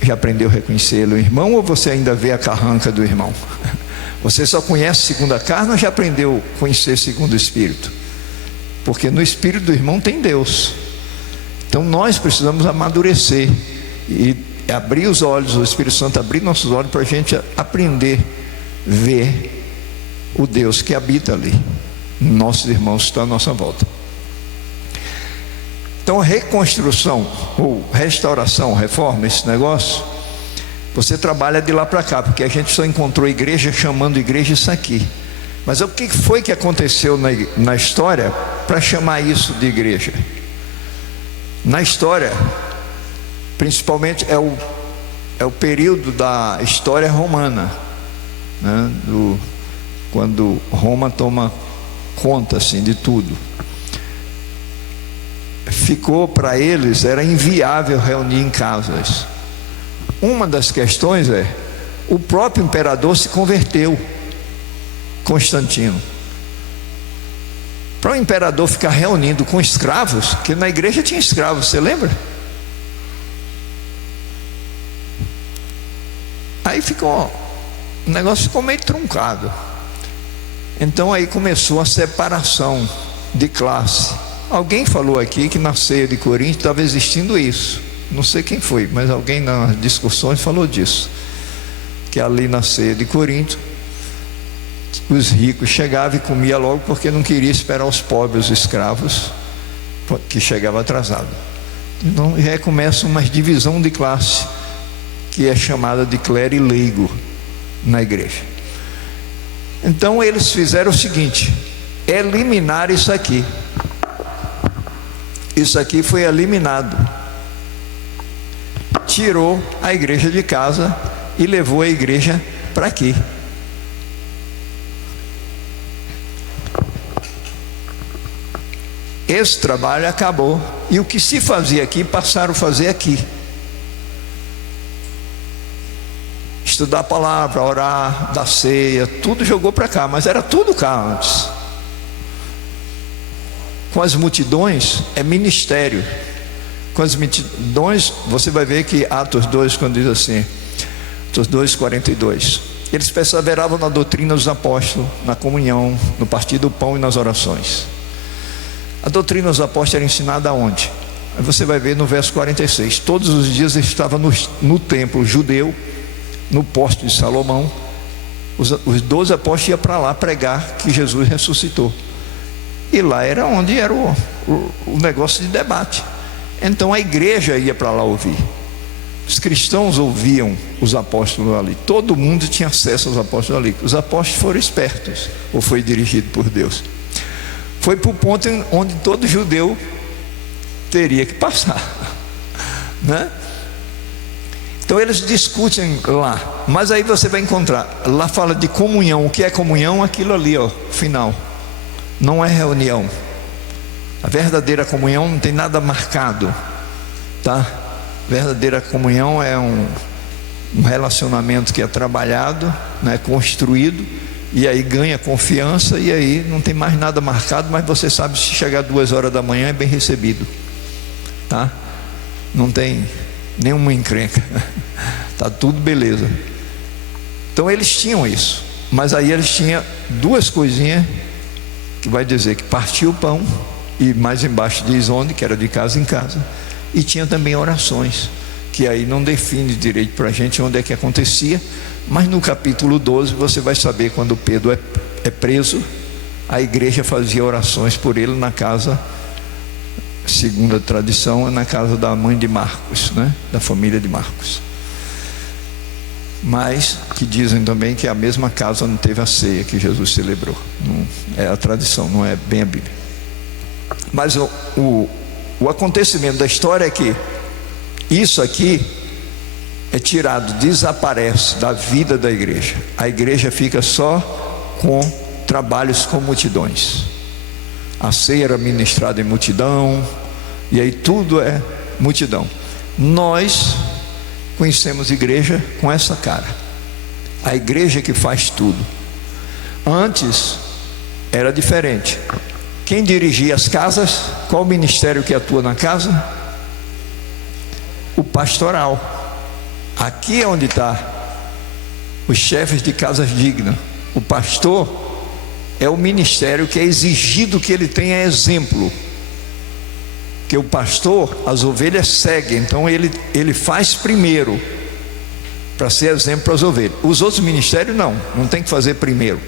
já aprendeu a reconhecer o irmão, ou você ainda vê a carranca do irmão? Você só conhece segundo a carne, ou já aprendeu a conhecer segundo o Espírito? Porque no Espírito do irmão tem Deus. Então nós precisamos amadurecer e abrir os olhos, o Espírito Santo abrir nossos olhos para a gente aprender a ver o Deus que habita ali, nossos irmãos que estão à nossa volta. Então a reconstrução, ou restauração, reforma, esse negócio, você trabalha de lá para cá, porque a gente só encontrou igreja chamando igreja isso aqui. Mas o que foi que aconteceu na história para chamar isso de igreja? Na história, principalmente é o período da história romana, né? Quando Roma toma conta assim de tudo. Ficou para eles, era inviável reunir em casas. Uma das questões é, o próprio imperador se converteu, Constantino. Para o imperador ficar reunindo com escravos, que na igreja tinha escravos, você lembra? Aí o negócio ficou meio truncado. Então aí começou a separação de classe. Alguém falou aqui que na ceia de Corinto estava existindo isso. Não sei quem foi, mas alguém nas discussões falou disso. Que ali na ceia de Corinto, os ricos chegavam e comiam logo, porque não queria esperar os pobres, os escravos, que chegavam atrasados. Então já começa uma divisão de classe, que é chamada de clero e leigo na igreja. Então eles fizeram o seguinte: eliminar isso aqui. Isso aqui foi eliminado. Tirou a igreja de casa e levou a igreja para aqui. Esse trabalho acabou, e o que se fazia aqui passaram a fazer aqui. Estudar a palavra, orar, dar ceia, tudo jogou para cá, mas era tudo cá antes. Com as multidões é ministério. Com as multidões, você vai ver que Atos 2, quando diz assim, Atos 2, 42, eles perseveravam na doutrina dos apóstolos, na comunhão, no partir do pão e nas orações. A doutrina dos apóstolos era ensinada aonde? Aí você vai ver no verso 46, todos os dias eles estavam no templo judeu, no pórtico de Salomão. Os 12 apóstolos iam para lá pregar que Jesus ressuscitou. E lá era onde era o negócio de debate. Então a igreja ia para lá ouvir. Os cristãos ouviam os apóstolos ali. Todo mundo tinha acesso aos apóstolos ali. Os apóstolos foram espertos, ou foi dirigido por Deus. Foi para o ponto onde todo judeu teria que passar, né? Então eles discutem lá, mas aí você vai encontrar, lá fala de comunhão. O que é comunhão? Aquilo ali, ó, final. Não é reunião. A verdadeira comunhão não tem nada marcado, tá? Verdadeira comunhão é um relacionamento que é trabalhado, né, construído, e aí ganha confiança, e aí não tem mais nada marcado, mas você sabe, se chegar 2 horas da manhã é bem recebido, tá? Não tem nenhuma encrenca, tá tudo beleza. Então eles tinham isso, mas aí eles tinham 2 coisinhas que vai dizer que partia o pão, e mais embaixo diz onde, que era de casa em casa, e tinha também orações, que aí não define direito para a gente onde é que acontecia, mas no capítulo 12 você vai saber, quando Pedro é preso, a igreja fazia orações por ele na casa, segundo a tradição, na casa da mãe de Marcos, né? Da família de Marcos. Mas que dizem também que a mesma casa não teve a ceia que Jesus celebrou. Não, é a tradição, não é bem a Bíblia. Mas o acontecimento da história é que isso aqui é tirado, desaparece da vida da igreja. A igreja fica só com trabalhos com multidões. A ceia era ministrada em multidão, e aí tudo é multidão. Nós conhecemos igreja com essa cara, a igreja que faz tudo. Antes era diferente. Quem dirigia as casas? Qual o ministério que atua na casa? O pastoral. Aqui é onde está os chefes de casas dignas. O pastor é o ministério que é exigido que ele tenha exemplo, que o pastor, as ovelhas seguem, então ele faz primeiro para ser exemplo para as ovelhas. Os outros ministérios não tem que fazer primeiro.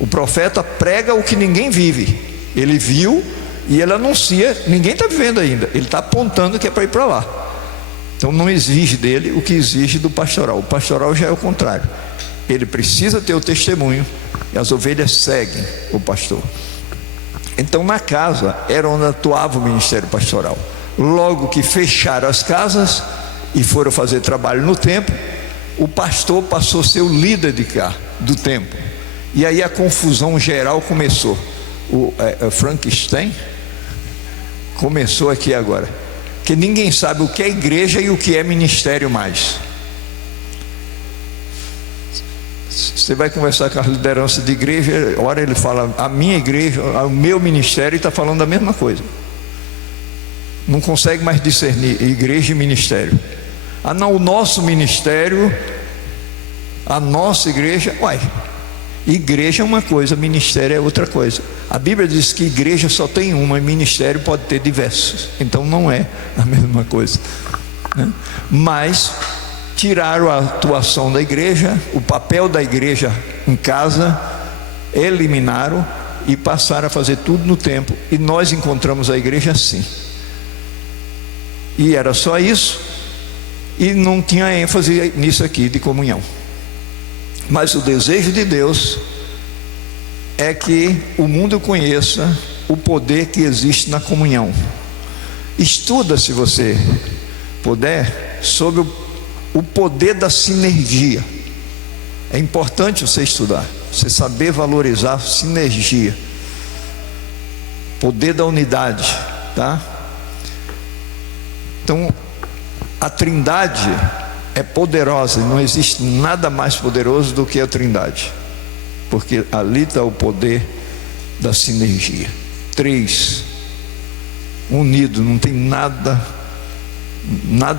O profeta prega o que ninguém vive, ele viu e ele anuncia, ninguém está vivendo ainda, ele está apontando que é para ir para lá. Então não exige dele o que exige do pastoral. O pastoral já é o contrário, ele precisa ter o testemunho e as ovelhas seguem o pastor. Então na casa era onde atuava o ministério pastoral. Logo que fecharam as casas e foram fazer trabalho no templo, o pastor passou a ser o líder do templo. E aí a confusão geral começou. O Frankenstein começou aqui agora, que ninguém sabe o que é igreja e o que é ministério mais. Você vai conversar com a liderança de igreja, ora ele fala, a minha igreja, o meu ministério, está falando a mesma coisa. Não consegue mais discernir igreja e ministério. Ah não, o nosso ministério, a nossa igreja, igreja é uma coisa, ministério é outra coisa. A Bíblia diz que igreja só tem uma e ministério pode ter diversos. Então não é a mesma coisa, né? Mas tiraram a atuação da igreja, o papel da igreja em casa, eliminaram e passaram a fazer tudo no templo. E nós encontramos a igreja assim. E era só isso, e não tinha ênfase nisso aqui de comunhão. Mas o desejo de Deus é que o mundo conheça o poder que existe na comunhão. Estuda, se você puder, sobre o poder da sinergia. É importante você estudar, você saber valorizar a sinergia, poder da unidade, tá? Então a Trindade é poderosa, não existe nada mais poderoso do que a Trindade, porque ali está o poder da sinergia. 3 unidos, não tem nada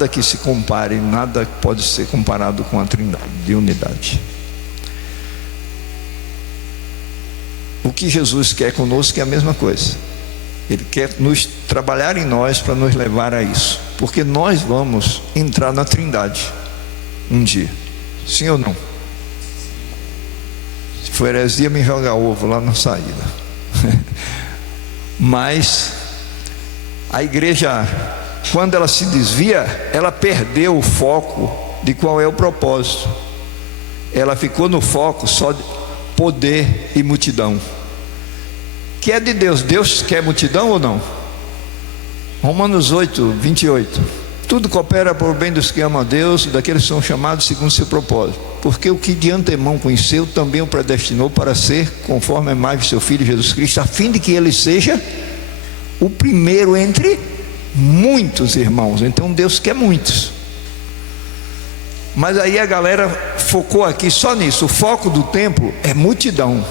que se compare, nada pode ser comparado com a Trindade de unidade. O que Jesus quer conosco é a mesma coisa. Ele quer nos trabalhar em nós para nos levar a isso, porque nós vamos entrar na Trindade um dia, sim ou não? Se for heresia, me joga ovo lá na saída. Mas a igreja, quando ela se desvia, ela perdeu o foco de qual é o propósito. Ela ficou no foco só de poder e multidão, que é de Deus. Deus quer multidão ou não? Romanos 8, 28. Tudo coopera para o bem dos que amam a Deus, daqueles que são chamados segundo seu propósito. Porque o que de antemão conheceu, também o predestinou para ser conforme a imagem de seu Filho Jesus Cristo, a fim de que ele seja o primeiro entre muitos irmãos. Então Deus quer muitos. Mas aí a galera focou aqui só nisso. O foco do templo é multidão.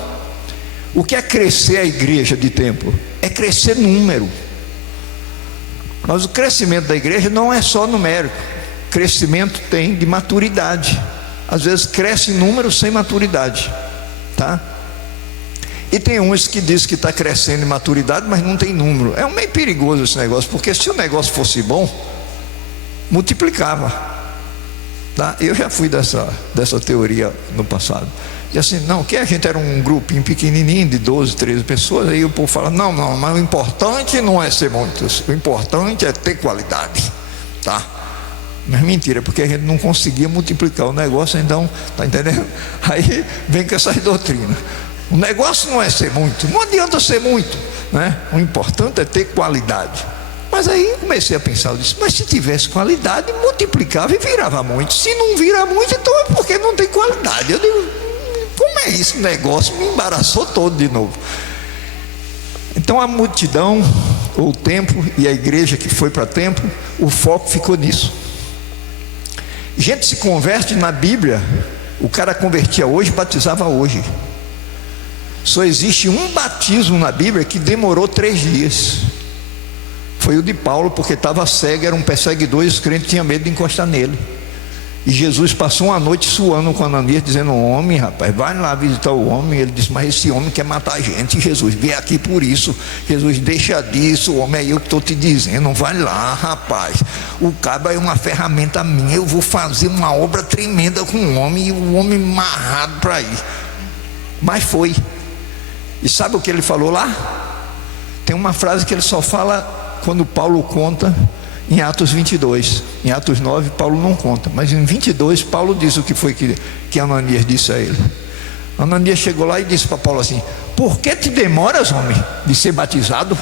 O que é crescer a igreja de templo? É crescer número. Mas o crescimento da igreja não é só numérico. Crescimento tem de maturidade. Às vezes cresce em número sem maturidade, tá? E tem uns que diz que está crescendo em maturidade, mas não tem número. É meio perigoso esse negócio, porque se o negócio fosse bom, multiplicava, tá? Eu já fui dessa teoria no passado. E assim, não, que a gente era um grupinho pequenininho de 12, 13 pessoas. Aí o povo fala, não, mas o importante não é ser muitos, o importante é ter qualidade, tá? Mas mentira, porque a gente não conseguia multiplicar o negócio, então, tá entendendo? Aí vem com essas doutrinas. O negócio não é ser muito, não adianta ser muito, né? O importante é ter qualidade. Mas aí comecei a pensar, eu disse, mas se tivesse qualidade, multiplicava e virava muito. Se não vira muito, então é porque não tem qualidade. Eu digo, como é isso? O negócio me embaraçou todo de novo. Então a multidão, ou o templo, e a igreja que foi para templo, o foco ficou nisso. Gente se converte na Bíblia, o cara convertia hoje, batizava hoje. Só existe um batismo na Bíblia que demorou 3 dias. Foi o de Paulo, porque estava cego, era um perseguidor e os crentes tinham medo de encostar nele. E Jesus passou uma noite suando com Ananias, dizendo, homem, rapaz, vai lá visitar o homem. Ele disse, mas esse homem quer matar a gente. Jesus, vem aqui por isso. Jesus, deixa disso, o homem, é eu que estou te dizendo, vai lá, rapaz. O cabo é uma ferramenta minha, eu vou fazer uma obra tremenda com o homem, e o homem amarrado para ir. Mas foi. E sabe o que ele falou lá? Tem uma frase que ele só fala quando Paulo conta em Atos 22. Em Atos 9 Paulo não conta, mas em 22 Paulo diz o que foi que Ananias disse a ele. Ananias chegou lá e disse para Paulo assim, por que te demoras, homem, de ser batizado?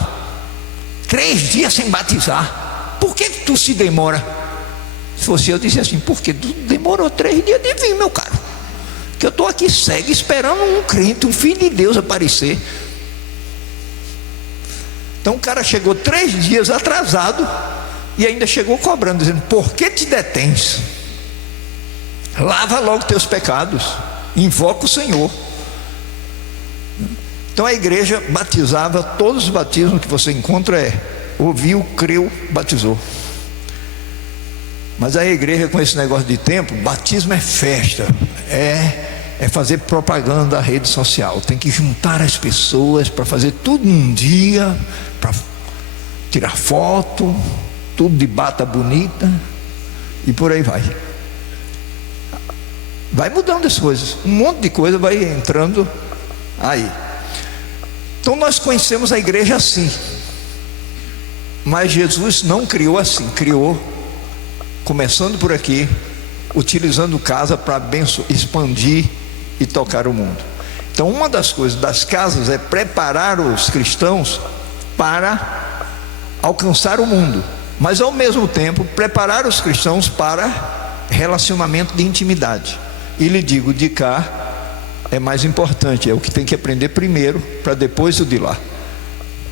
3 dias sem batizar, por que tu se demora? Se fosse eu, disse assim, porque tu demorou 3 dias de vir, meu caro, que eu estou aqui cego esperando um crente, um filho de Deus aparecer. Então o cara chegou 3 dias atrasado e ainda chegou cobrando, dizendo, por que te detens? Lava logo teus pecados, invoca o Senhor. Então a igreja batizava, todos os batismos que você encontra ouviu, creu, batizou. Mas a igreja, com esse negócio de tempo, batismo é festa, é fazer propaganda da rede social. Tem que juntar as pessoas para fazer tudo num dia, para tirar foto, tudo de bata bonita, e por aí vai. Vai mudando as coisas, um monte de coisa vai entrando aí. Então nós conhecemos a igreja assim, mas Jesus não criou assim, criou começando por aqui, utilizando casa para expandir e tocar o mundo. Então uma das coisas das casas é preparar os cristãos para alcançar o mundo, mas ao mesmo tempo preparar os cristãos para relacionamento de intimidade. E lhe digo, de cá é mais importante, é o que tem que aprender primeiro para depois o de lá.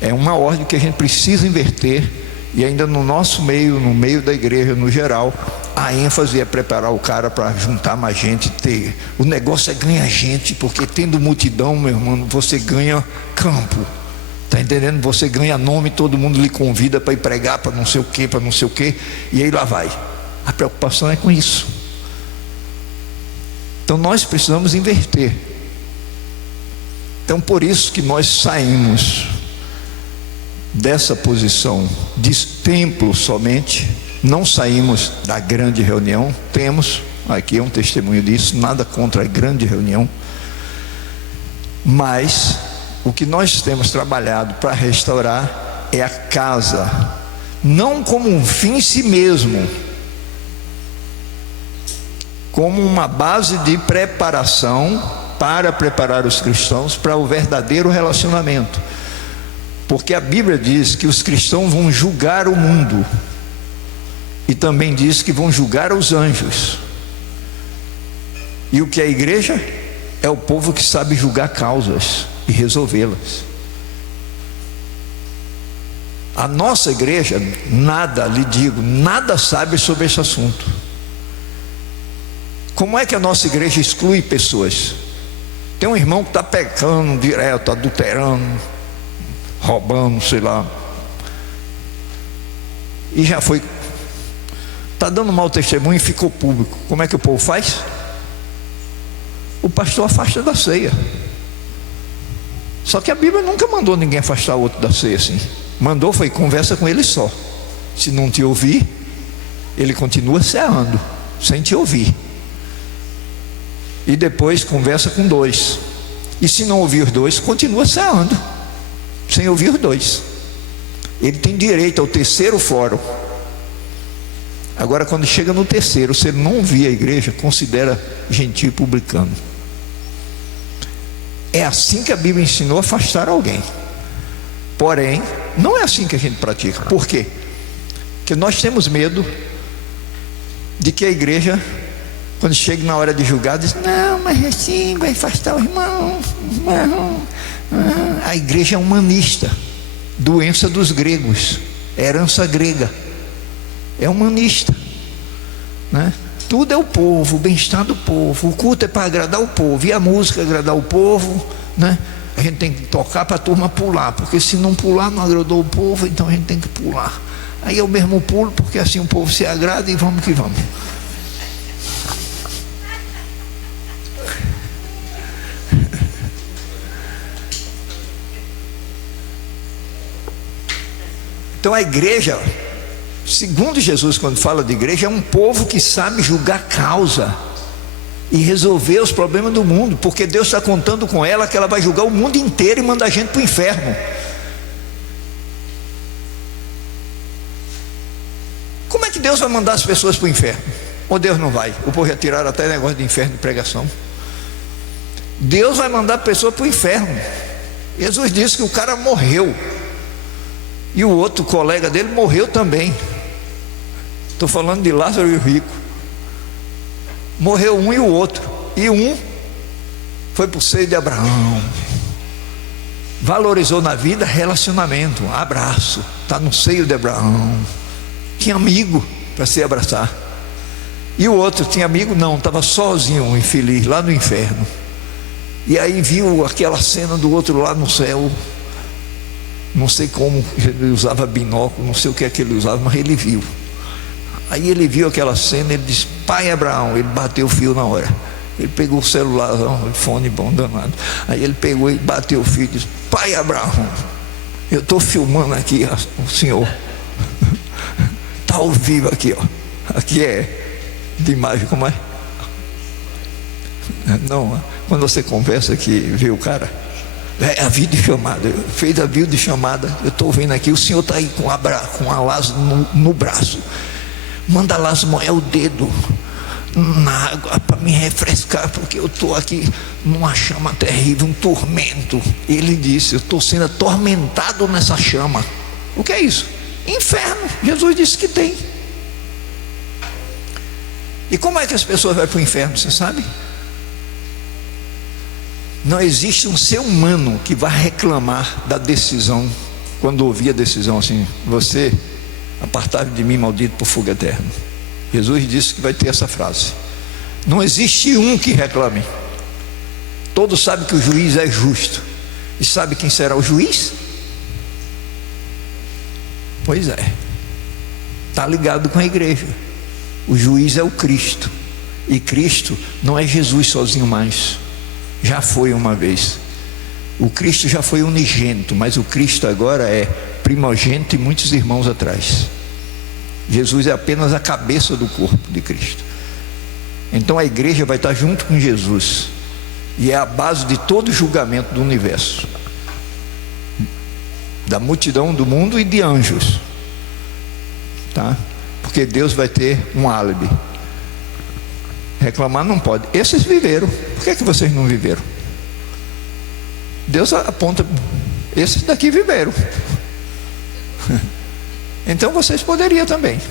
É uma ordem que a gente precisa inverter, e ainda no nosso meio, no meio da igreja no geral, a ênfase é preparar o cara para juntar mais gente. O negócio é ganhar gente, porque tendo multidão, meu irmão, você ganha campo, tá entendendo? Você ganha nome, todo mundo lhe convida para ir pregar para não sei o que, e aí lá vai. A preocupação é com isso. Então nós precisamos inverter. Então por isso que nós saímos dessa posição de templo somente, não saímos da grande reunião. Temos aqui um testemunho disso, nada contra a grande reunião, mas o que nós temos trabalhado para restaurar é a casa, não como um fim em si mesmo, como uma base de preparação para preparar os cristãos para o verdadeiro relacionamento. Porque a Bíblia diz que os cristãos vão julgar o mundo, e também diz que vão julgar os anjos. E o que é a igreja? É o povo que sabe julgar causas e resolvê-las. A nossa igreja, nada, lhe digo, nada sabe sobre esse assunto. Como é que a nossa igreja exclui pessoas? Tem um irmão que está pecando direto, adulterando, roubando, sei lá, e já foi, está dando mau testemunho e ficou público. Como é que o povo faz? O pastor afasta da ceia. Só que a Bíblia nunca mandou ninguém afastar o outro da ceia assim. Mandou foi conversa com ele só. Se não te ouvir, ele continua ceando sem te ouvir. E depois conversa com dois. E se não ouvir os dois, continua ceando sem ouvir os dois. Ele tem direito ao terceiro fórum. Agora, quando chega no terceiro, se ele não ouvir a igreja, considera gentil e publicano. É assim que a Bíblia ensinou a afastar alguém. Porém, não é assim que a gente pratica. Por quê? Porque nós temos medo de que a igreja, quando chega na hora de julgar, diz: não, mas assim vai afastar o irmão. A igreja é humanista. Doença dos gregos, herança grega. É humanista, né? Tudo é o povo, o bem-estar do povo. O culto é para agradar o povo, e a música agradar o povo, né? A gente tem que tocar para a turma pular, porque se não pular não agradou o povo, então a gente tem que pular. Aí eu mesmo pulo, porque assim o povo se agrada, e vamos que vamos. Então a igreja, segundo Jesus, quando fala de igreja, é um povo que sabe julgar causa e resolver os problemas do mundo, porque Deus está contando com ela que ela vai julgar o mundo inteiro e mandar a gente para o inferno. Como é que Deus vai mandar as pessoas para o inferno? Ou Deus não vai? O povo já tiraram até negócio de inferno de pregação. Deus vai mandar a pessoa para o inferno. Jesus disse que o cara morreu, e o outro colega dele morreu também. Estou falando de Lázaro e o rico. Morreu um e o outro. E um foi para o seio de Abraão. Valorizou na vida relacionamento, abraço. Está no seio de Abraão. Tinha amigo para se abraçar. E o outro tinha amigo? Não, estava sozinho, infeliz, lá no inferno. E aí viu aquela cena do outro lá no céu. Não sei como ele usava binóculo, não sei o que é que ele usava, mas ele viu. Aí ele viu aquela cena, ele disse: pai Abraão. Ele bateu o fio na hora. Ele pegou o celular, um fone bom danado. Aí ele pegou e bateu o fio e disse: pai Abraão, eu estou filmando aqui o senhor. Está ao vivo aqui, ó. Aqui é de imagem, como é? Não, quando você conversa que vê o cara. É a videochamada, fez a videochamada. Eu estou vendo aqui, o senhor está aí com a Lázaro no braço. Manda Lázaro moer o dedo na água para me refrescar, porque eu estou aqui numa chama terrível, um tormento. Ele disse: eu estou sendo atormentado nessa chama. O que é isso? Inferno. Jesus disse que tem. E como é que as pessoas vão para o inferno, você sabe? Não existe um ser humano que vai reclamar da decisão, quando ouvir a decisão assim: você apartai de mim, maldito, por fogo eterno. Jesus disse que vai ter essa frase. Não existe um que reclame. Todos sabem que o juiz é justo. E sabe quem será o juiz? Pois é, está ligado com a igreja. O juiz é o Cristo. E Cristo não é Jesus sozinho mais. Já foi uma vez. O Cristo já foi unigênito, mas o Cristo agora é primogênito e muitos irmãos atrás. Jesus é apenas a cabeça do corpo de Cristo. Então a igreja vai estar junto com Jesus, e é a base de todo julgamento do universo, da multidão do mundo e de anjos, tá? Porque Deus vai ter um álibi. Reclamar não pode. Esses viveram. Por que vocês não viveram? Deus aponta: esses daqui viveram. Então vocês poderiam também.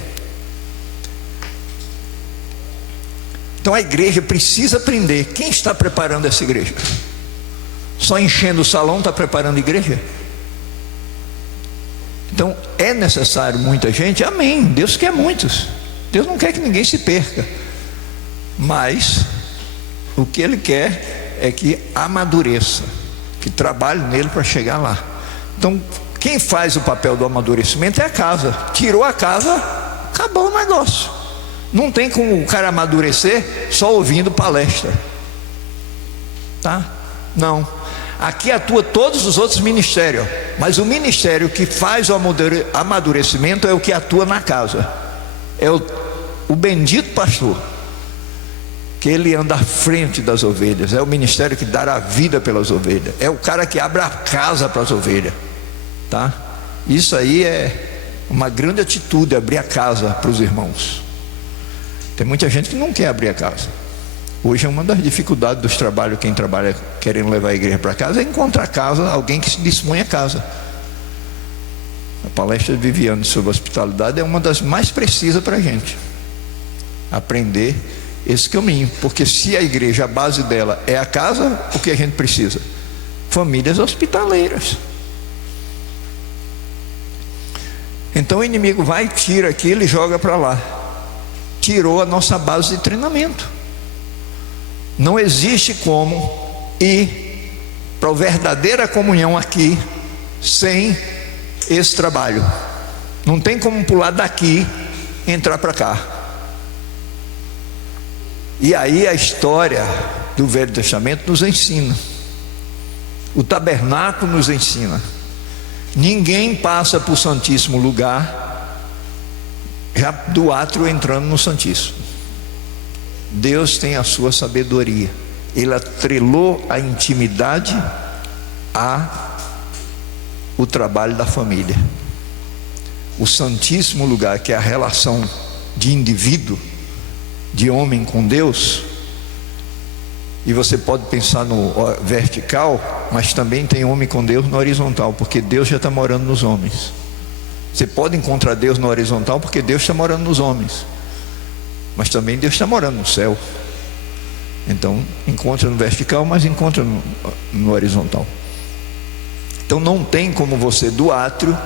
Então a igreja precisa aprender. Quem está preparando essa igreja? Só enchendo o salão está preparando a igreja? Então é necessário muita gente, amém, Deus quer muitos, Deus não quer que ninguém se perca, mas o que Ele quer é que amadureça, que trabalhe nele para chegar lá. Então quem faz o papel do amadurecimento é a casa. Tirou a casa, acabou o negócio. Não tem como o cara amadurecer só ouvindo palestra, tá? Não. Aqui atua todos os outros ministérios, mas o ministério que faz o amadurecimento é o que atua na casa. É o bendito pastor, que ele anda à frente das ovelhas. É o ministério que dá a vida pelas ovelhas. É o cara que abre a casa para as ovelhas, tá? Isso aí é uma grande atitude, abrir a casa para os irmãos. Tem muita gente que não quer abrir a casa. Hoje é uma das dificuldades dos trabalhos, quem trabalha querendo levar a igreja para casa, é encontrar casa, alguém que se dispõe a casa. A palestra de Viviane sobre hospitalidade é uma das mais precisas para a gente aprender esse caminho, porque se a igreja, a base dela é a casa, o que a gente precisa? Famílias hospitaleiras. Então o inimigo vai, tira aquilo e joga para lá. Tirou a nossa base de treinamento. Não existe como ir para a verdadeira comunhão aqui sem esse trabalho. Não tem como pular daqui e entrar para cá. E aí a história do Velho Testamento nos ensina. O tabernáculo nos ensina. Ninguém passa por Santíssimo Lugar já do átrio entrando no Santíssimo. Deus tem a sua sabedoria. Ele atrelou a intimidade o trabalho da família. O Santíssimo Lugar, que é a relação de indivíduo, de homem com Deus. E você pode pensar no vertical, mas também tem homem com Deus no horizontal, porque Deus já está morando nos homens. Você pode encontrar Deus no horizontal, porque Deus está morando nos homens, mas também Deus está morando no céu. Então encontra no vertical, mas encontra no horizontal. Então não tem como você do átrio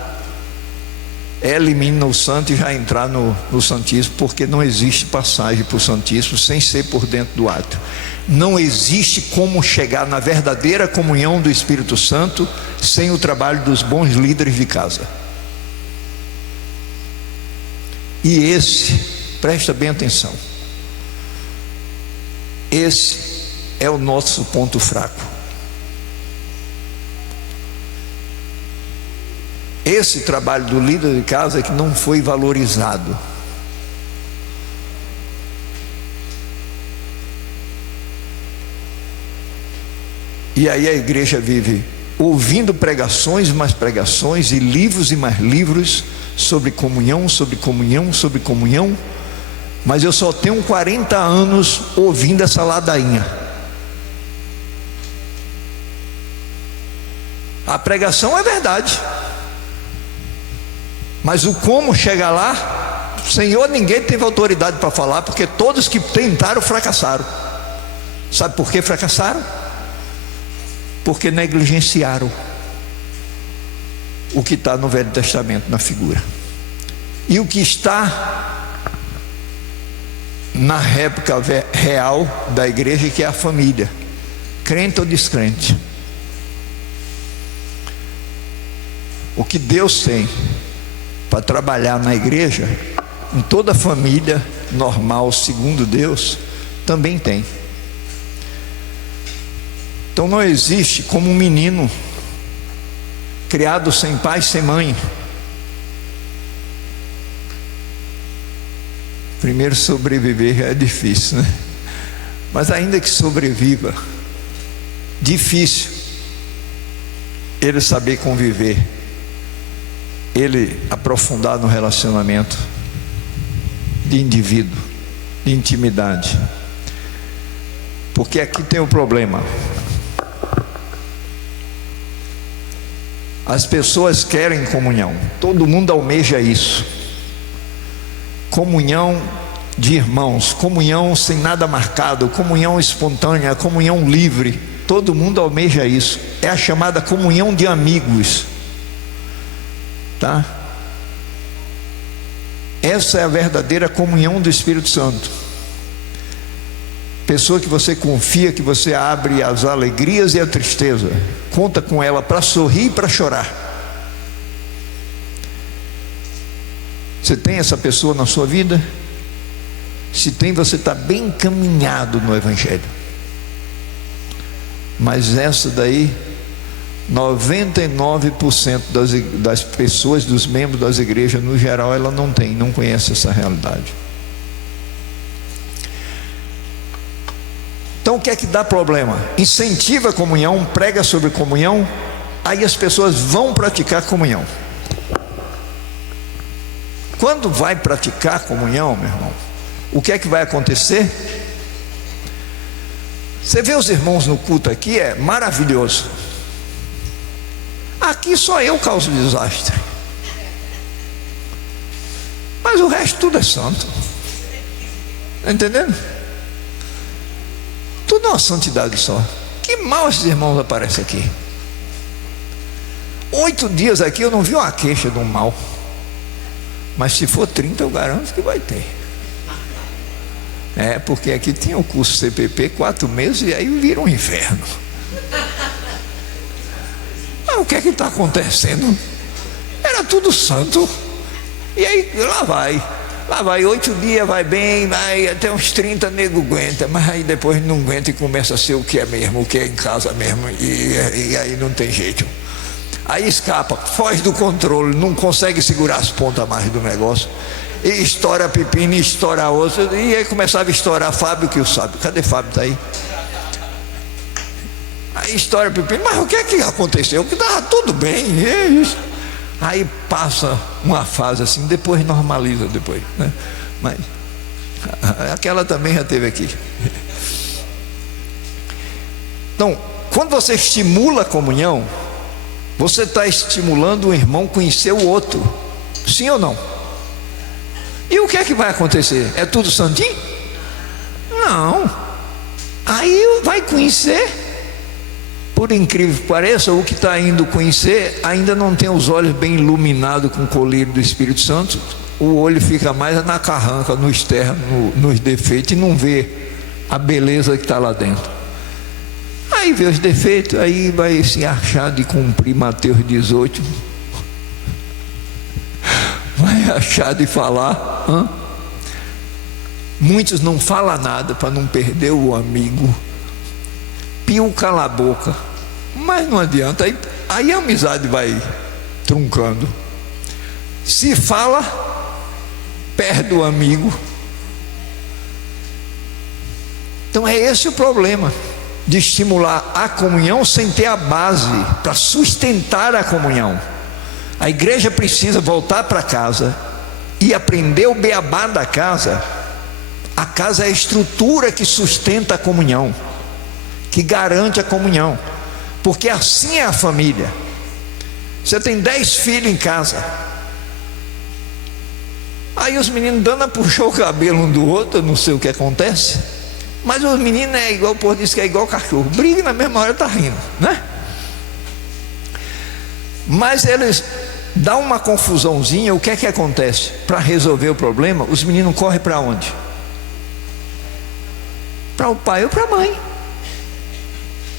elimina o santo e já entrar no Santíssimo, porque não existe passagem para o Santíssimo sem ser por dentro do átrio. Não existe como chegar na verdadeira comunhão do Espírito Santo sem o trabalho dos bons líderes de casa. E esse, presta bem atenção, esse é o nosso ponto fraco. Esse trabalho do líder de casa é que não foi valorizado. E aí a igreja vive ouvindo pregações, mais pregações, e livros e mais livros sobre comunhão, sobre comunhão, sobre comunhão. Mas eu só tenho 40 anos ouvindo essa ladainha. A pregação é verdade, mas o como chegar lá, Senhor, ninguém teve autoridade para falar, porque todos que tentaram fracassaram. Sabe por que fracassaram? Porque negligenciaram o que está no Velho Testamento na figura. E o que está na réplica real da igreja, que é a família, crente ou descrente. O que Deus tem para trabalhar na igreja, em toda família normal, segundo Deus, também tem. Então não existe como um menino criado sem pai, sem mãe. Primeiro sobreviver já é difícil, né? Mas ainda que sobreviva, difícil ele saber conviver, ele aprofundar no relacionamento de indivíduo, de intimidade. Porque aqui tem um problema. As pessoas querem comunhão, todo mundo almeja isso. Comunhão de irmãos, comunhão sem nada marcado, comunhão espontânea, comunhão livre. Todo mundo almeja isso. É a chamada comunhão de amigos, tá? Essa é a verdadeira comunhão do Espírito Santo. Pessoa que você confia, que você abre as alegrias e a tristeza, conta com ela para sorrir e para chorar. Você tem essa pessoa na sua vida? Se tem, você está bem encaminhado no Evangelho. Mas essa daí, 99% das pessoas, dos membros das igrejas no geral, ela não conhece essa realidade. Então o que é que dá problema? Incentiva a comunhão, prega sobre comunhão, aí as pessoas vão praticar comunhão. Quando vai praticar comunhão, meu irmão, o que é que vai acontecer? Você vê os irmãos no culto aqui, é maravilhoso. Aqui só eu causo desastre, mas o resto tudo é santo. Está entendendo? Tudo é uma santidade só. Que mal esses irmãos aparecem aqui. 8 dias aqui eu não vi uma queixa de um mal. Mas se for 30 eu garanto que vai ter. Porque aqui tinha o curso CPP 4 meses e aí vira um inferno. Mas o que é que está acontecendo? Era tudo santo. E aí lá vai 8 dias, vai bem, vai até uns 30 nego aguenta, mas aí depois não aguenta e começa a ser o que é mesmo, o que é em casa mesmo, e aí não tem jeito. Aí escapa, foge do controle, não consegue segurar as pontas mais do negócio, e estoura a pepina, e estoura a outra, e aí começava a estourar. Fábio que o sabe, cadê Fábio? Está aí? Aí estoura a pepina, mas o que é que aconteceu? Que estava tudo bem, é isso. Aí passa uma fase assim, depois normaliza depois, né? Mas aquela também já teve aqui. Então, quando você estimula a comunhão, você está estimulando o irmão a conhecer o outro. Sim ou não? E o que é que vai acontecer? É tudo santinho? Não. Aí vai conhecer. Por incrível que pareça, o que está indo conhecer ainda não tem os olhos bem iluminados com o colírio do Espírito Santo. O olho fica mais na carranca, no externo, nos defeitos, e não vê a beleza que está lá dentro. Aí vê os defeitos, aí vai se achar de cumprir Mateus 18, vai achar de falar. Muitos não falam nada para não perder o amigo. Pio cala a boca, mas não adianta, aí a amizade vai truncando. Se fala, perde o amigo. Então é esse o problema de estimular a comunhão sem ter a base para sustentar a comunhão. A igreja precisa voltar para casa e aprender o beabá da casa. A casa é a estrutura que sustenta a comunhão, que garante a comunhão, porque assim é a família. Você tem 10 filhos em casa, aí os meninos dando a puxar o cabelo um do outro, eu não sei o que acontece, mas os meninos é igual, o povo diz que é igual cachorro, briga e na mesma hora está rindo, né? Mas eles dão uma confusãozinha. O que é que acontece? Para resolver o problema, os meninos correm para onde? Para o pai ou para a mãe.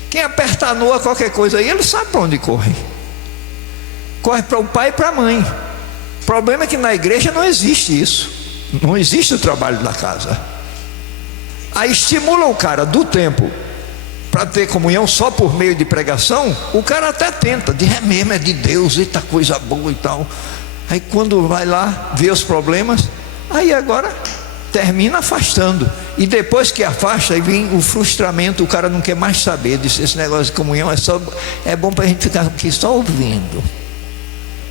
Quem aperta a noa, qualquer coisa aí, ele sabe para onde corre. Corre para o pai e para a mãe. O problema é que na igreja não existe isso. Não existe o trabalho da casa. Aí estimula o cara do tempo para ter comunhão só por meio de pregação. O cara até tenta, diz é mesmo, é de Deus, eita coisa boa e tal. Aí quando vai lá ver os problemas, aí agora termina afastando. E depois que afasta, aí vem o frustramento, o cara não quer mais saber disso. Esse negócio de comunhão é bom para a gente ficar aqui só ouvindo,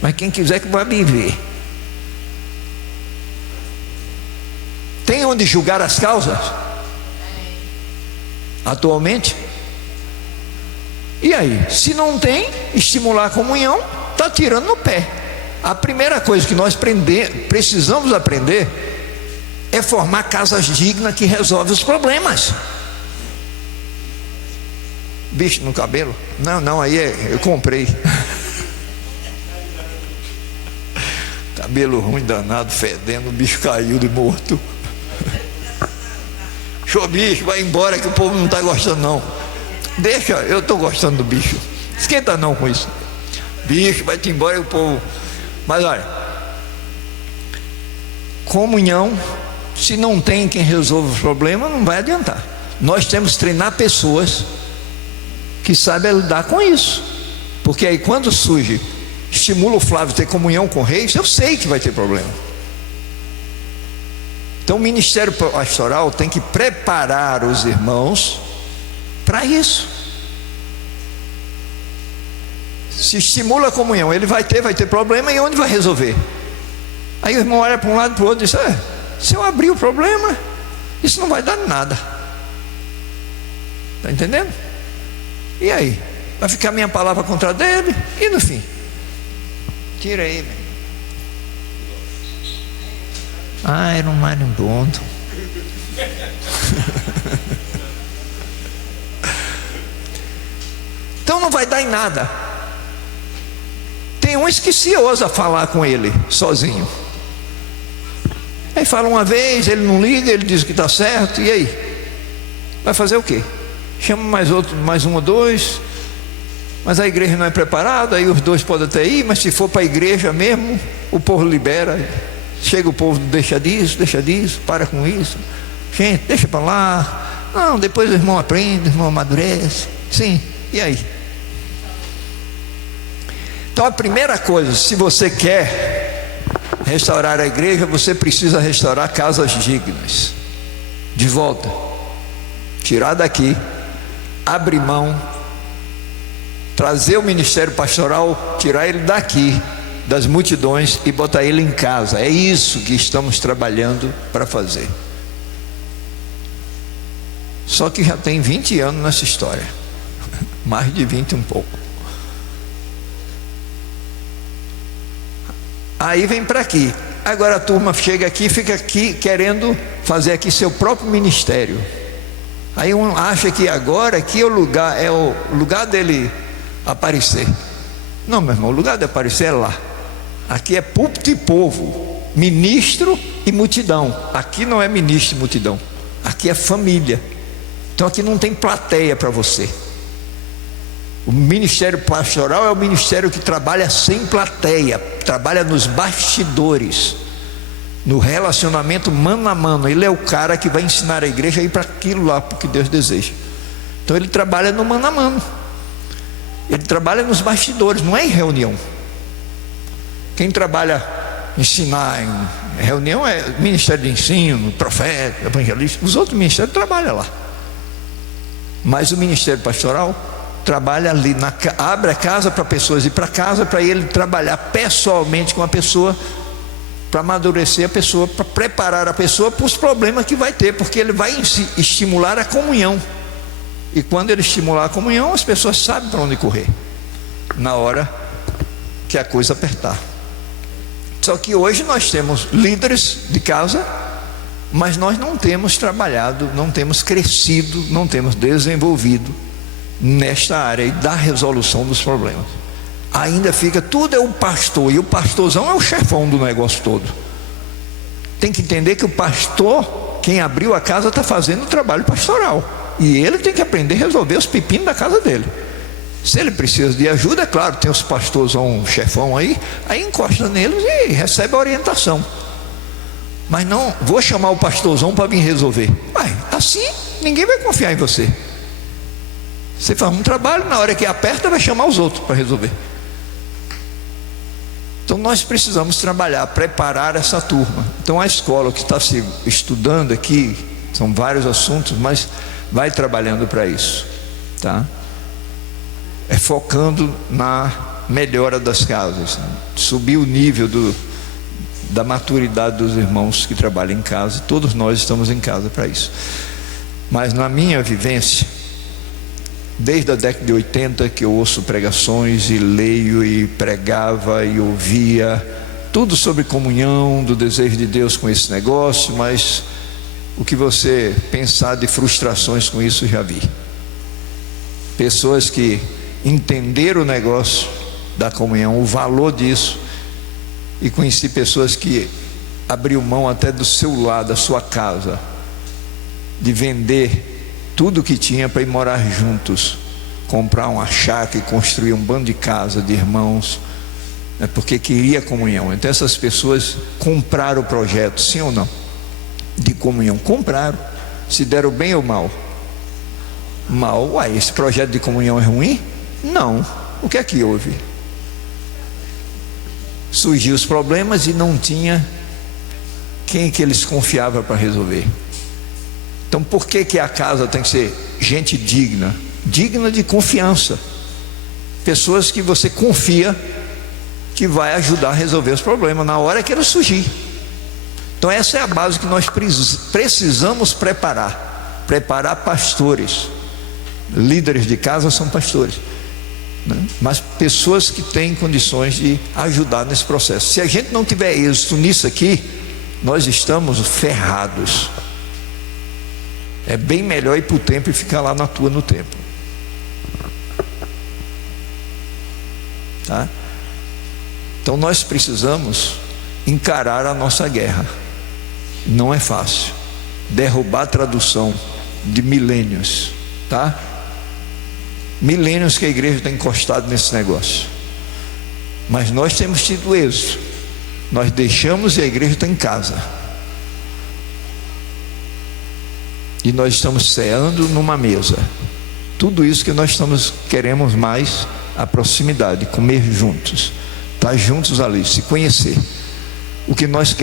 mas quem quiser que vai viver. Tem onde julgar as causas? Atualmente? E aí? Se não tem, estimular a comunhão, está tirando no pé. A primeira coisa que nós precisamos aprender é formar casas dignas que resolvem os problemas. Bicho no cabelo? Não, aí eu comprei. cabelo ruim danado, fedendo, o bicho caiu de morto. Show, bicho, vai embora que o povo não está gostando não. Deixa, eu estou gostando do bicho. Esquenta não com isso. Bicho, vai-te embora e o povo. Mas olha, comunhão, se não tem quem resolva o problema, não vai adiantar. Nós temos que treinar pessoas que sabem lidar com isso. Porque aí quando surge, estimula o Flávio a ter comunhão com reis, eu sei que vai ter problema. Então o ministério pastoral tem que preparar os irmãos para isso. Se estimula a comunhão, ele vai ter problema, e onde vai resolver? Aí o irmão olha para um lado e para o outro e diz: se eu abrir o problema, isso não vai dar nada. Está entendendo? E aí? Vai ficar minha palavra contra dele? E no fim? Tira aí, meu. Era um marimbondo. Então não vai dar em nada. Tem uns que se ousa falar com ele sozinho. Aí fala uma vez, ele não liga, ele diz que está certo, e aí? Vai fazer o quê? Chama mais um ou dois, mas a igreja não é preparada, aí os dois podem até ir, mas se for para a igreja mesmo, o povo libera. Chega o povo, deixa disso, para com isso. Gente, deixa para lá. Não, depois o irmão aprende, o irmão amadurece. Sim, e aí? Então a primeira coisa, se você quer restaurar a igreja, você precisa restaurar casas dignas. De volta. Tirar daqui, abrir mão, trazer o ministério pastoral, tirar ele daqui, das multidões, e botar ele em casa. É isso que estamos trabalhando para fazer. Só que já tem 20 anos nessa história. Mais de 20 e um pouco. Aí vem para aqui. Agora a turma chega aqui, fica aqui querendo fazer aqui seu próprio ministério. Aí um acha que agora aqui é o lugar dele aparecer. Não, meu irmão, o lugar de aparecer é lá. Aqui é púlpito e povo, ministro e multidão. Aqui não é ministro e multidão, aqui é família. Então aqui não tem plateia para você. O ministério pastoral é o ministério que trabalha sem plateia, trabalha nos bastidores, no relacionamento mano a mano. Ele é o cara que vai ensinar a igreja a ir para aquilo lá, porque Deus deseja. Então ele trabalha no mano a mano, ele trabalha nos bastidores, não é em reunião. Quem trabalha ensinar em reunião é ministério de ensino, profeta, evangelista. Os outros ministérios trabalham lá, mas o ministério pastoral trabalha ali, abre a casa para pessoas ir para casa, para ele trabalhar pessoalmente com a pessoa, para amadurecer a pessoa, para preparar a pessoa para os problemas que vai ter, porque ele vai estimular a comunhão. E quando ele estimular a comunhão, as pessoas sabem para onde correr na hora que a coisa apertar. Só que hoje nós temos líderes de casa, mas nós não temos trabalhado, não temos crescido, não temos desenvolvido nesta área da resolução dos problemas. Ainda fica, tudo é o pastor, e o pastorzão é o chefão do negócio todo. Tem que entender que o pastor, quem abriu a casa, está fazendo o trabalho pastoral, e ele tem que aprender a resolver os pepinos da casa dele. Se ele precisa de ajuda, é claro, tem os pastores, um chefão aí encosta neles e recebe a orientação. Mas não vou chamar o pastorzão para vir resolver. Assim ninguém vai confiar em você. Você faz um trabalho, na hora que aperta vai chamar os outros para resolver. Então nós precisamos trabalhar, preparar essa turma. Então a escola que está se estudando aqui, são vários assuntos, mas vai trabalhando para isso, tá? É focando na melhora das casas, subir o nível da maturidade dos irmãos que trabalham em casa. Todos nós estamos em casa para isso. Mas na minha vivência, desde a década de 80 que eu ouço pregações e leio e pregava e ouvia tudo sobre comunhão, do desejo de Deus com esse negócio, mas o que você pensar de frustrações com isso, já vi. Pessoas que entenderam o negócio da comunhão, o valor disso, E conheci pessoas que abriu mão até do seu lar, da sua casa, de vender tudo que tinha para ir morar juntos, comprar uma chácara e construir um bando de casa de irmãos, né, porque queria comunhão. Então essas pessoas compraram o projeto, sim ou não? De comunhão, compraram. Se deram bem ou mal? Mal. Uai, esse projeto de comunhão é ruim? Não. O que é que houve? Surgiu os problemas e não tinha quem que eles confiavam para resolver. Então por que a casa tem que ser gente digna? Digna de confiança. Pessoas que você confia que vai ajudar a resolver os problemas na hora que eles surgir. Então essa é a base que nós precisamos preparar. Preparar pastores. Líderes de casa são pastores, né? Mas pessoas que têm condições de ajudar nesse processo. Se a gente não tiver êxito nisso aqui, nós estamos ferrados. É bem melhor ir para o templo e ficar lá na tua no templo, tá? Então nós precisamos encarar a nossa guerra. Não é fácil derrubar a tradução de milênios, tá? Milênios que a igreja está encostada nesse negócio, mas nós temos tido êxito. Nós deixamos e a igreja está em casa, e nós estamos ceando numa mesa. Tudo isso que nós queremos mais, a proximidade, comer juntos, estar juntos ali, se conhecer. O que nós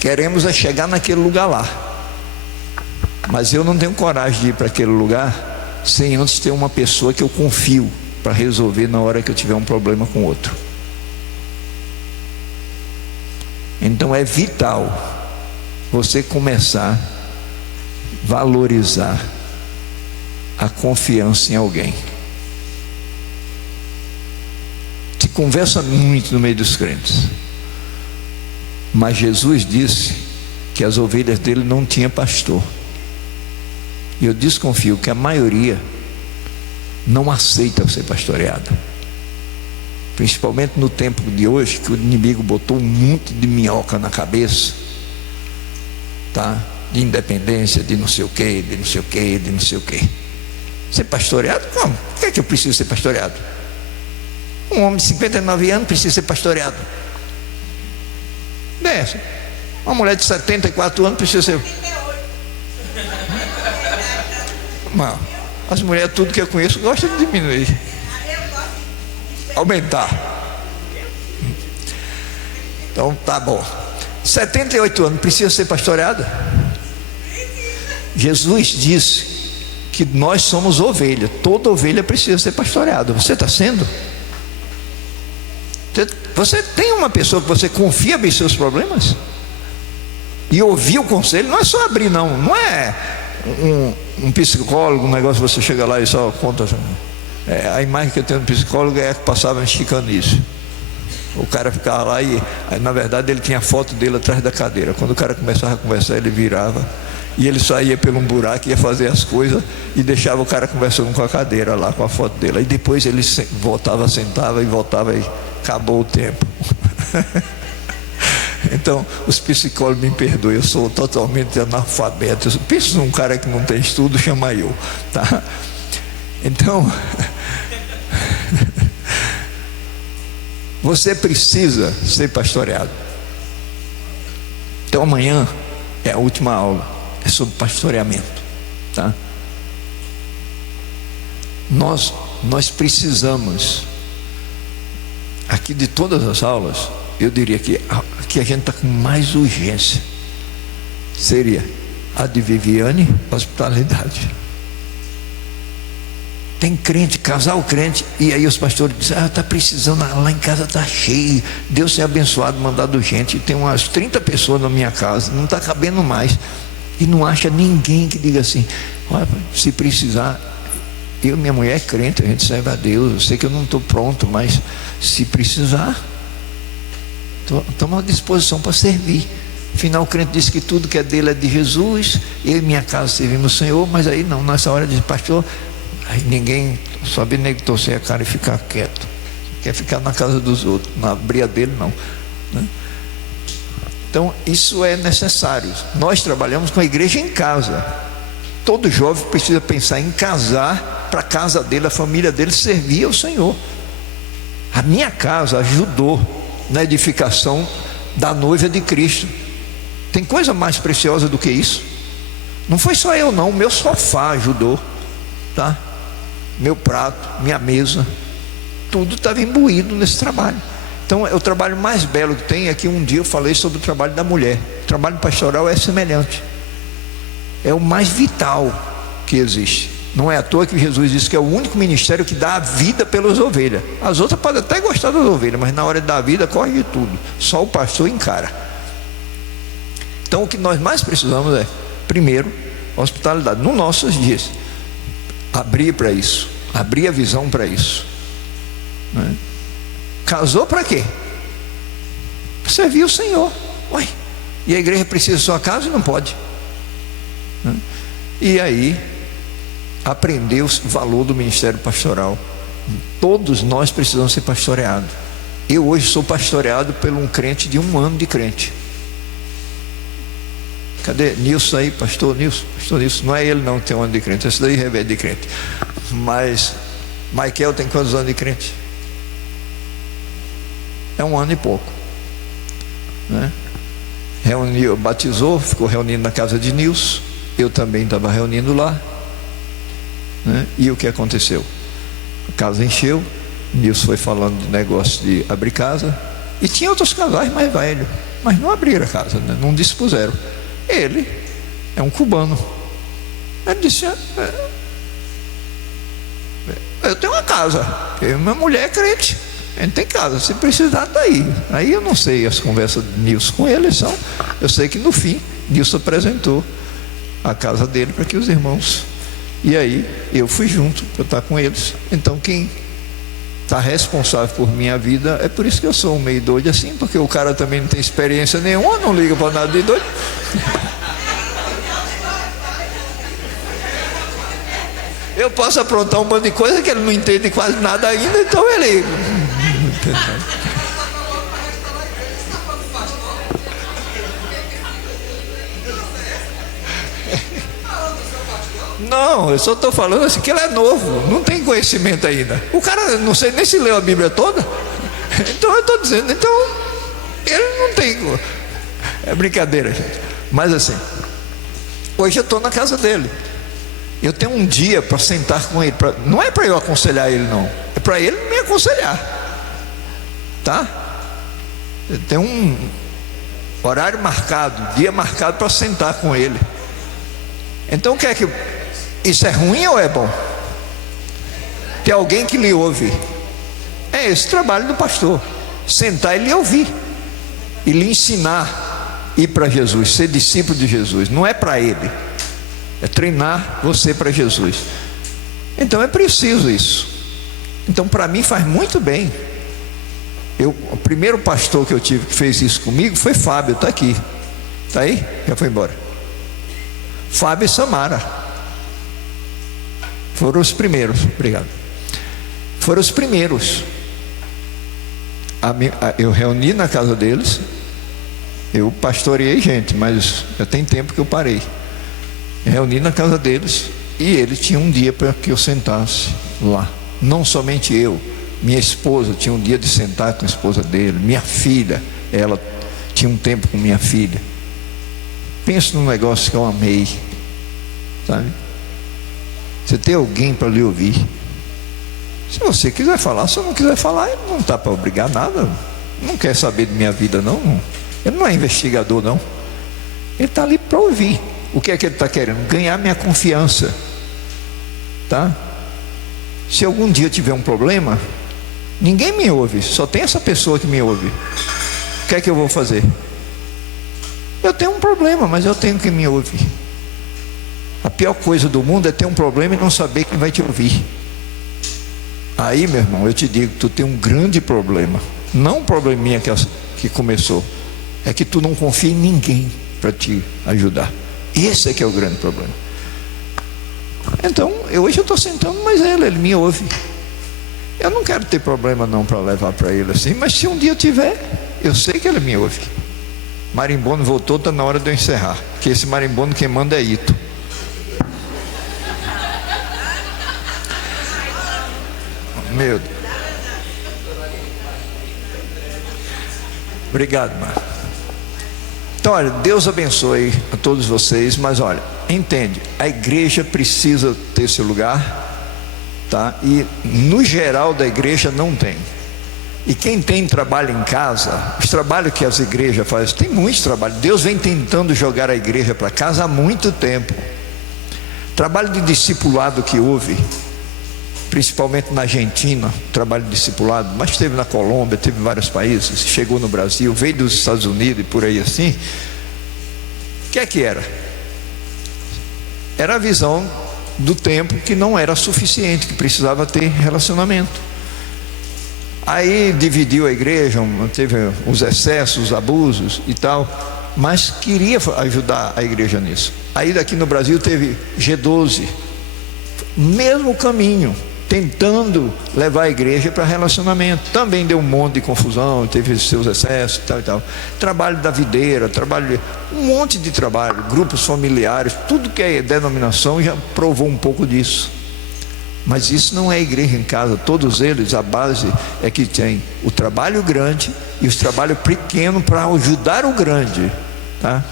queremos é chegar naquele lugar lá, mas eu não tenho coragem de ir para aquele lugar sem antes ter uma pessoa que eu confio para resolver na hora que eu tiver um problema com outro. Então é vital você começar a valorizar a confiança em alguém. Se conversa muito no meio dos crentes, mas Jesus disse que as ovelhas dele não tinham pastor. E eu desconfio que a maioria não aceita ser pastoreada, principalmente no tempo de hoje, que o inimigo botou um monte de minhoca na cabeça, tá? De independência, de não sei o que, de não sei o que, de não sei o que. Ser pastoreado? Como? Por que é que eu preciso ser pastoreado? Um homem de 59 anos precisa ser pastoreado. Dessa. Uma mulher de 74 anos precisa ser. Não. As mulheres, tudo que eu conheço, gostam de diminuir, aumentar. Então tá bom. 78 anos precisa ser pastoreada? Jesus disse que nós somos ovelha. Toda ovelha precisa ser pastoreada. Você está sendo? Você tem uma pessoa que você confia bem seus problemas e ouvir o conselho? Não é só abrir, não. Não é um psicólogo, um negócio que você chega lá e só conta. A imagem que eu tenho do psicólogo é que passava esticando isso. O cara ficava lá e na verdade ele tinha a foto dele atrás da cadeira. Quando o cara começava a conversar, ele virava e ele saía pelo um buraco, ia fazer as coisas e deixava o cara conversando com a cadeira lá, com a foto dele. Aí depois ele voltava, sentava e voltava e acabou o tempo. Então os psicólogos me perdoem, eu sou totalmente analfabeto. Eu penso num cara que não tem estudo, chama eu, tá? Então você precisa ser pastoreado. Então amanhã é a última aula, é sobre pastoreamento, tá? Nós precisamos, aqui de todas as aulas, eu diria que aqui a gente está com mais urgência, seria a de Viviane, hospitalidade. Tem crente, casal crente, e aí os pastores dizem, está precisando, lá em casa está cheio, Deus tem abençoado, mandado gente, tem umas 30 pessoas na minha casa, não está cabendo mais, e não acha ninguém que diga assim, olha, se precisar, eu e minha mulher é crente, a gente serve a Deus, eu sei que eu não estou pronto, mas se precisar, estamos à disposição para servir. Afinal o crente disse que tudo que é dele é de Jesus, eu e minha casa servimos o Senhor, mas aí não, nessa hora diz, pastor, aí ninguém, só vê nego torcer a cara e ficar quieto, quer ficar na casa dos outros, não abrir a dele não. né? Então isso é necessário. Nós trabalhamos com a igreja em casa. Todo jovem precisa pensar em casar, para a casa dele, a família dele servir ao Senhor. A minha casa ajudou na edificação da noiva de Cristo. Tem coisa mais preciosa do que isso? Não foi só eu não, meu sofá ajudou, tá? Meu prato, minha mesa, tudo estava imbuído nesse trabalho. Então é o trabalho mais belo que tem. É que um dia eu falei sobre o trabalho da mulher. O trabalho pastoral é semelhante, é o mais vital que existe. Não é à toa que Jesus disse que é o único ministério que dá a vida pelas ovelhas. As outras podem até gostar das ovelhas, mas na hora de dar a vida corre de tudo. Só o pastor encara. Então o que nós mais precisamos é, primeiro, hospitalidade. Nos nossos dias, abrir para isso, abrir a visão para isso, né? Casou para quê? Para servir o Senhor. Ué, e a igreja precisa da sua casa? Não pode, né? E aí aprender o valor do ministério pastoral. Todos nós precisamos ser pastoreados. Eu hoje sou pastoreado por um crente de 1 ano de crente. Cadê Nilson aí? Pastor Nilson? Pastor Nilson, não é ele não que tem 1 ano de crente, esse daí é de crente. Mas Michael tem quantos anos de crente? É 1 ano e pouco, né? Reuniu, batizou, ficou reunindo na casa de Nilson. Eu também estava reunindo lá, né? E o que aconteceu? A casa encheu. Nilson foi falando de negócio de abrir casa. E tinha outros casais mais velhos, mas não abriram a casa, né? Não dispuseram. Ele é um cubano. Ele disse: eu tenho uma casa, eu e minha mulher é crente, a gente tem casa, se precisar tá aí. Aí eu não sei as conversas de Nilson com ele são. Eu sei que no fim Nilson apresentou a casa dele para que os irmãos, e aí eu fui junto para estar com eles. Então quem está responsável por minha vida, é por isso que eu sou um meio doido assim, porque o cara também não tem experiência nenhuma, não liga para nada de doido. Eu posso aprontar um monte de coisa que ele não entende quase nada ainda, então ele não, eu só estou falando assim que ele é novo, não tem conhecimento ainda. O cara não sei nem se leu a Bíblia toda. Então eu estou dizendo, então ele não tem. É brincadeira, gente. Mas assim, hoje eu estou na casa dele. Eu tenho um dia para sentar com ele. Não é para eu aconselhar ele, não. É para ele me aconselhar, tá? Eu tenho um horário marcado, dia marcado para sentar com ele. Então o que é que... Isso é ruim ou é bom? Ter alguém que lhe ouve. É esse o trabalho do pastor. Sentar e lhe ouvir, e lhe ensinar a ir para Jesus, ser discípulo de Jesus. Não é para ele, é treinar você para Jesus. Então é preciso isso. Então para mim faz muito bem. O primeiro pastor que eu tive que fez isso comigo foi Fábio. Está aqui, está aí? Já foi embora. Fábio e Samara foram os primeiros. Obrigado. Foram os primeiros. Eu reuni na casa deles. Eu pastoreei gente, mas já tem tempo que eu parei. Reuni na casa deles e eles tinham um dia para que eu sentasse lá. Não somente eu, minha esposa tinha um dia de sentar com a esposa dele. Minha filha, ela tinha um tempo com minha filha. Pensa num negócio que eu amei, sabe? Você tem alguém para lhe ouvir. Se você quiser falar, se eu não quiser falar, ele não está para obrigar nada. Não quer saber de minha vida, não. Ele não é investigador, não. Ele está ali para ouvir. O que é que ele está querendo? Ganhar minha confiança, tá? Se algum dia tiver um problema, ninguém me ouve, só tem essa pessoa que me ouve. O que é que eu vou fazer? Eu tenho um problema, mas eu tenho quem me ouve. A pior coisa do mundo é ter um problema e não saber quem vai te ouvir. Aí, meu irmão, eu te digo, tu tem um grande problema. Não um probleminha que começou, é que tu não confia em ninguém para te ajudar. Esse é que é o grande problema. Então, hoje eu estou sentando, mas ele me ouve. Eu não quero ter problema não para levar para ele assim, mas se um dia eu tiver, Eu sei que ele me ouve. Marimbondo voltou, está na hora de eu encerrar, porque esse marimbondo quem manda é Ito. Meu Deus. Obrigado, mano. Então, olha, Deus abençoe a todos vocês, mas olha, entende, a igreja precisa ter seu lugar, tá? E no geral da igreja não tem. E quem tem trabalho em casa, os trabalhos que as igrejas fazem, tem muitos trabalhos. Deus vem tentando jogar a igreja para casa há muito tempo. Trabalho de discipulado que houve, principalmente na Argentina, trabalho de discipulado, mas teve na Colômbia, teve em vários países, chegou no Brasil, veio dos Estados Unidos e por aí assim. O que é que era? Era a visão do tempo que não era suficiente, que precisava ter relacionamento. Aí dividiu a igreja, teve os excessos, os abusos e tal, mas queria ajudar a igreja nisso. Aí daqui no Brasil teve G12, mesmo caminho, tentando levar a igreja para relacionamento. Também deu um monte de confusão, teve seus excessos e tal e tal. Trabalho da videira, um monte de trabalho, grupos familiares, tudo que é denominação já provou um pouco disso. Mas isso não é igreja em casa. Todos eles, a base é que tem o trabalho grande e os trabalhos pequenos para ajudar o grande, tá?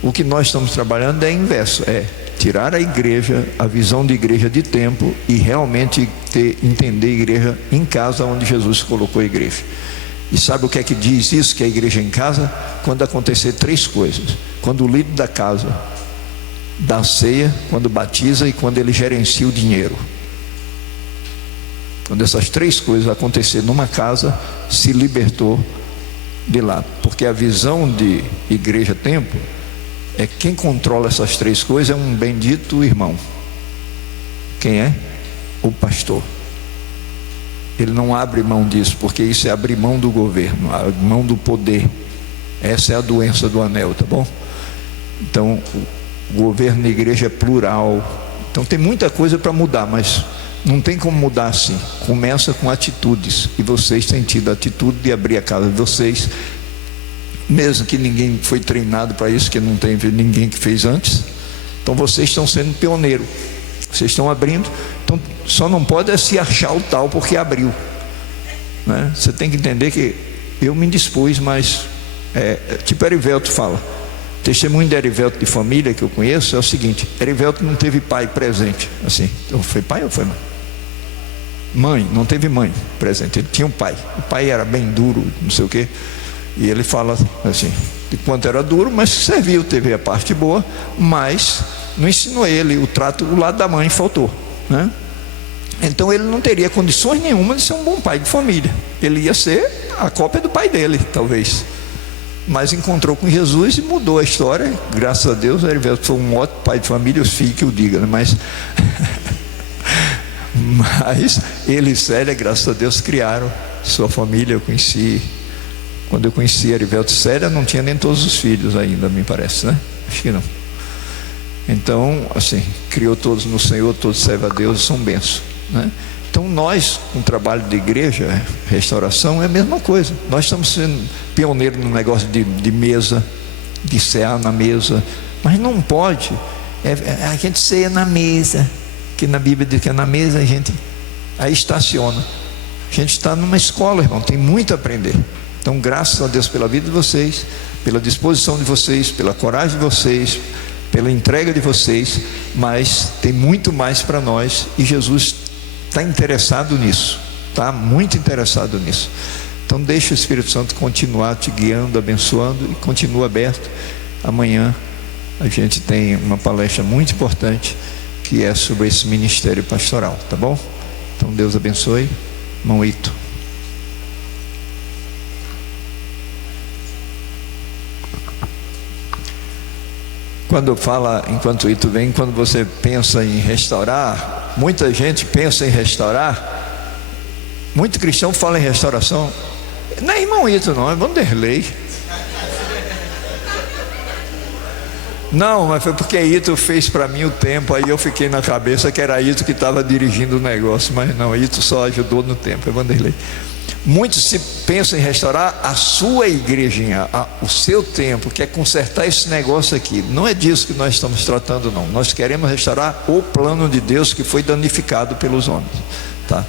O que nós estamos trabalhando é inverso, é tirar a igreja, a visão de igreja de tempo e realmente entender a igreja em casa, onde Jesus colocou a igreja. E sabe o que é que diz isso, que é a igreja em casa? Quando acontecer 3 coisas: quando o líder da casa dá a ceia, quando batiza e quando ele gerencia o dinheiro. Quando essas 3 coisas acontecer numa casa, se libertou de lá. Porque a visão de igreja tempo é quem controla essas 3 coisas é um bendito irmão. Quem é? O pastor. Ele não abre mão disso, porque isso é abrir mão do governo, a mão do poder. Essa é a doença do anel, tá bom? Então o governo da igreja é plural. Então tem muita coisa para mudar, mas não tem como mudar assim. Começa com atitudes, e vocês têm tido a atitude de abrir a casa de vocês, mesmo que ninguém foi treinado para isso, que não tem ninguém que fez antes. Então vocês estão sendo pioneiros, vocês estão abrindo. Então só não pode se achar o tal porque abriu, né? Você tem que entender que eu me dispus, mas tipo Erivelto fala, testemunho de Erivelto de família que eu conheço é o seguinte: Erivelto não teve pai presente, assim, foi pai ou foi mãe? Mãe, não teve mãe presente, ele tinha um pai, o pai era bem duro, não sei o que. E ele fala assim, de quanto era duro, mas serviu, teve a parte boa, mas não ensinou ele o trato, o lado da mãe faltou, né? Então ele não teria condições nenhuma de ser um bom pai de família. Ele ia ser a cópia do pai dele, talvez. Mas encontrou com Jesus e mudou a história. Graças a Deus, ele foi um ótimo pai de família, os filhos que o digam, né? Mas ele e Célia, graças a Deus, criaram sua família. Eu conheci. Quando eu conheci Erivelto e Célia, não tinha nem todos os filhos ainda, me parece, né? Acho que não. Então, assim, criou todos no Senhor, todos servem a Deus, são bênçãos, né? Então nós, com o trabalho de igreja, restauração, é a mesma coisa. Nós estamos sendo pioneiros no negócio de mesa, de cear na mesa. Mas não pode, a gente ceia na mesa, que na Bíblia diz que é na mesa a gente aí estaciona. A gente está numa escola, irmão, tem muito a aprender. Então, graças a Deus pela vida de vocês, pela disposição de vocês, pela coragem de vocês, pela entrega de vocês, mas tem muito mais para nós, e Jesus está interessado nisso, está muito interessado nisso. Então deixa o Espírito Santo continuar te guiando, abençoando, e continua aberto. Amanhã a gente tem uma palestra muito importante, que é sobre esse ministério pastoral, tá bom? Então Deus abençoe. Irmão Ito. Quando fala, enquanto Ito vem, quando você pensa em restaurar, muita gente pensa em restaurar, muito cristão fala em restauração. Não é irmão Ito não, é Vanderlei. Não, mas foi porque Ito fez para mim o tempo, aí eu fiquei na cabeça que era Ito que estava dirigindo o negócio, mas não, Ito só ajudou no tempo, é Vanderlei. Muitos se pensam em restaurar a sua igrejinha, o seu templo, que é consertar esse negócio aqui. Não é disso que nós estamos tratando, não. Nós queremos restaurar o plano de Deus que foi danificado pelos homens, tá?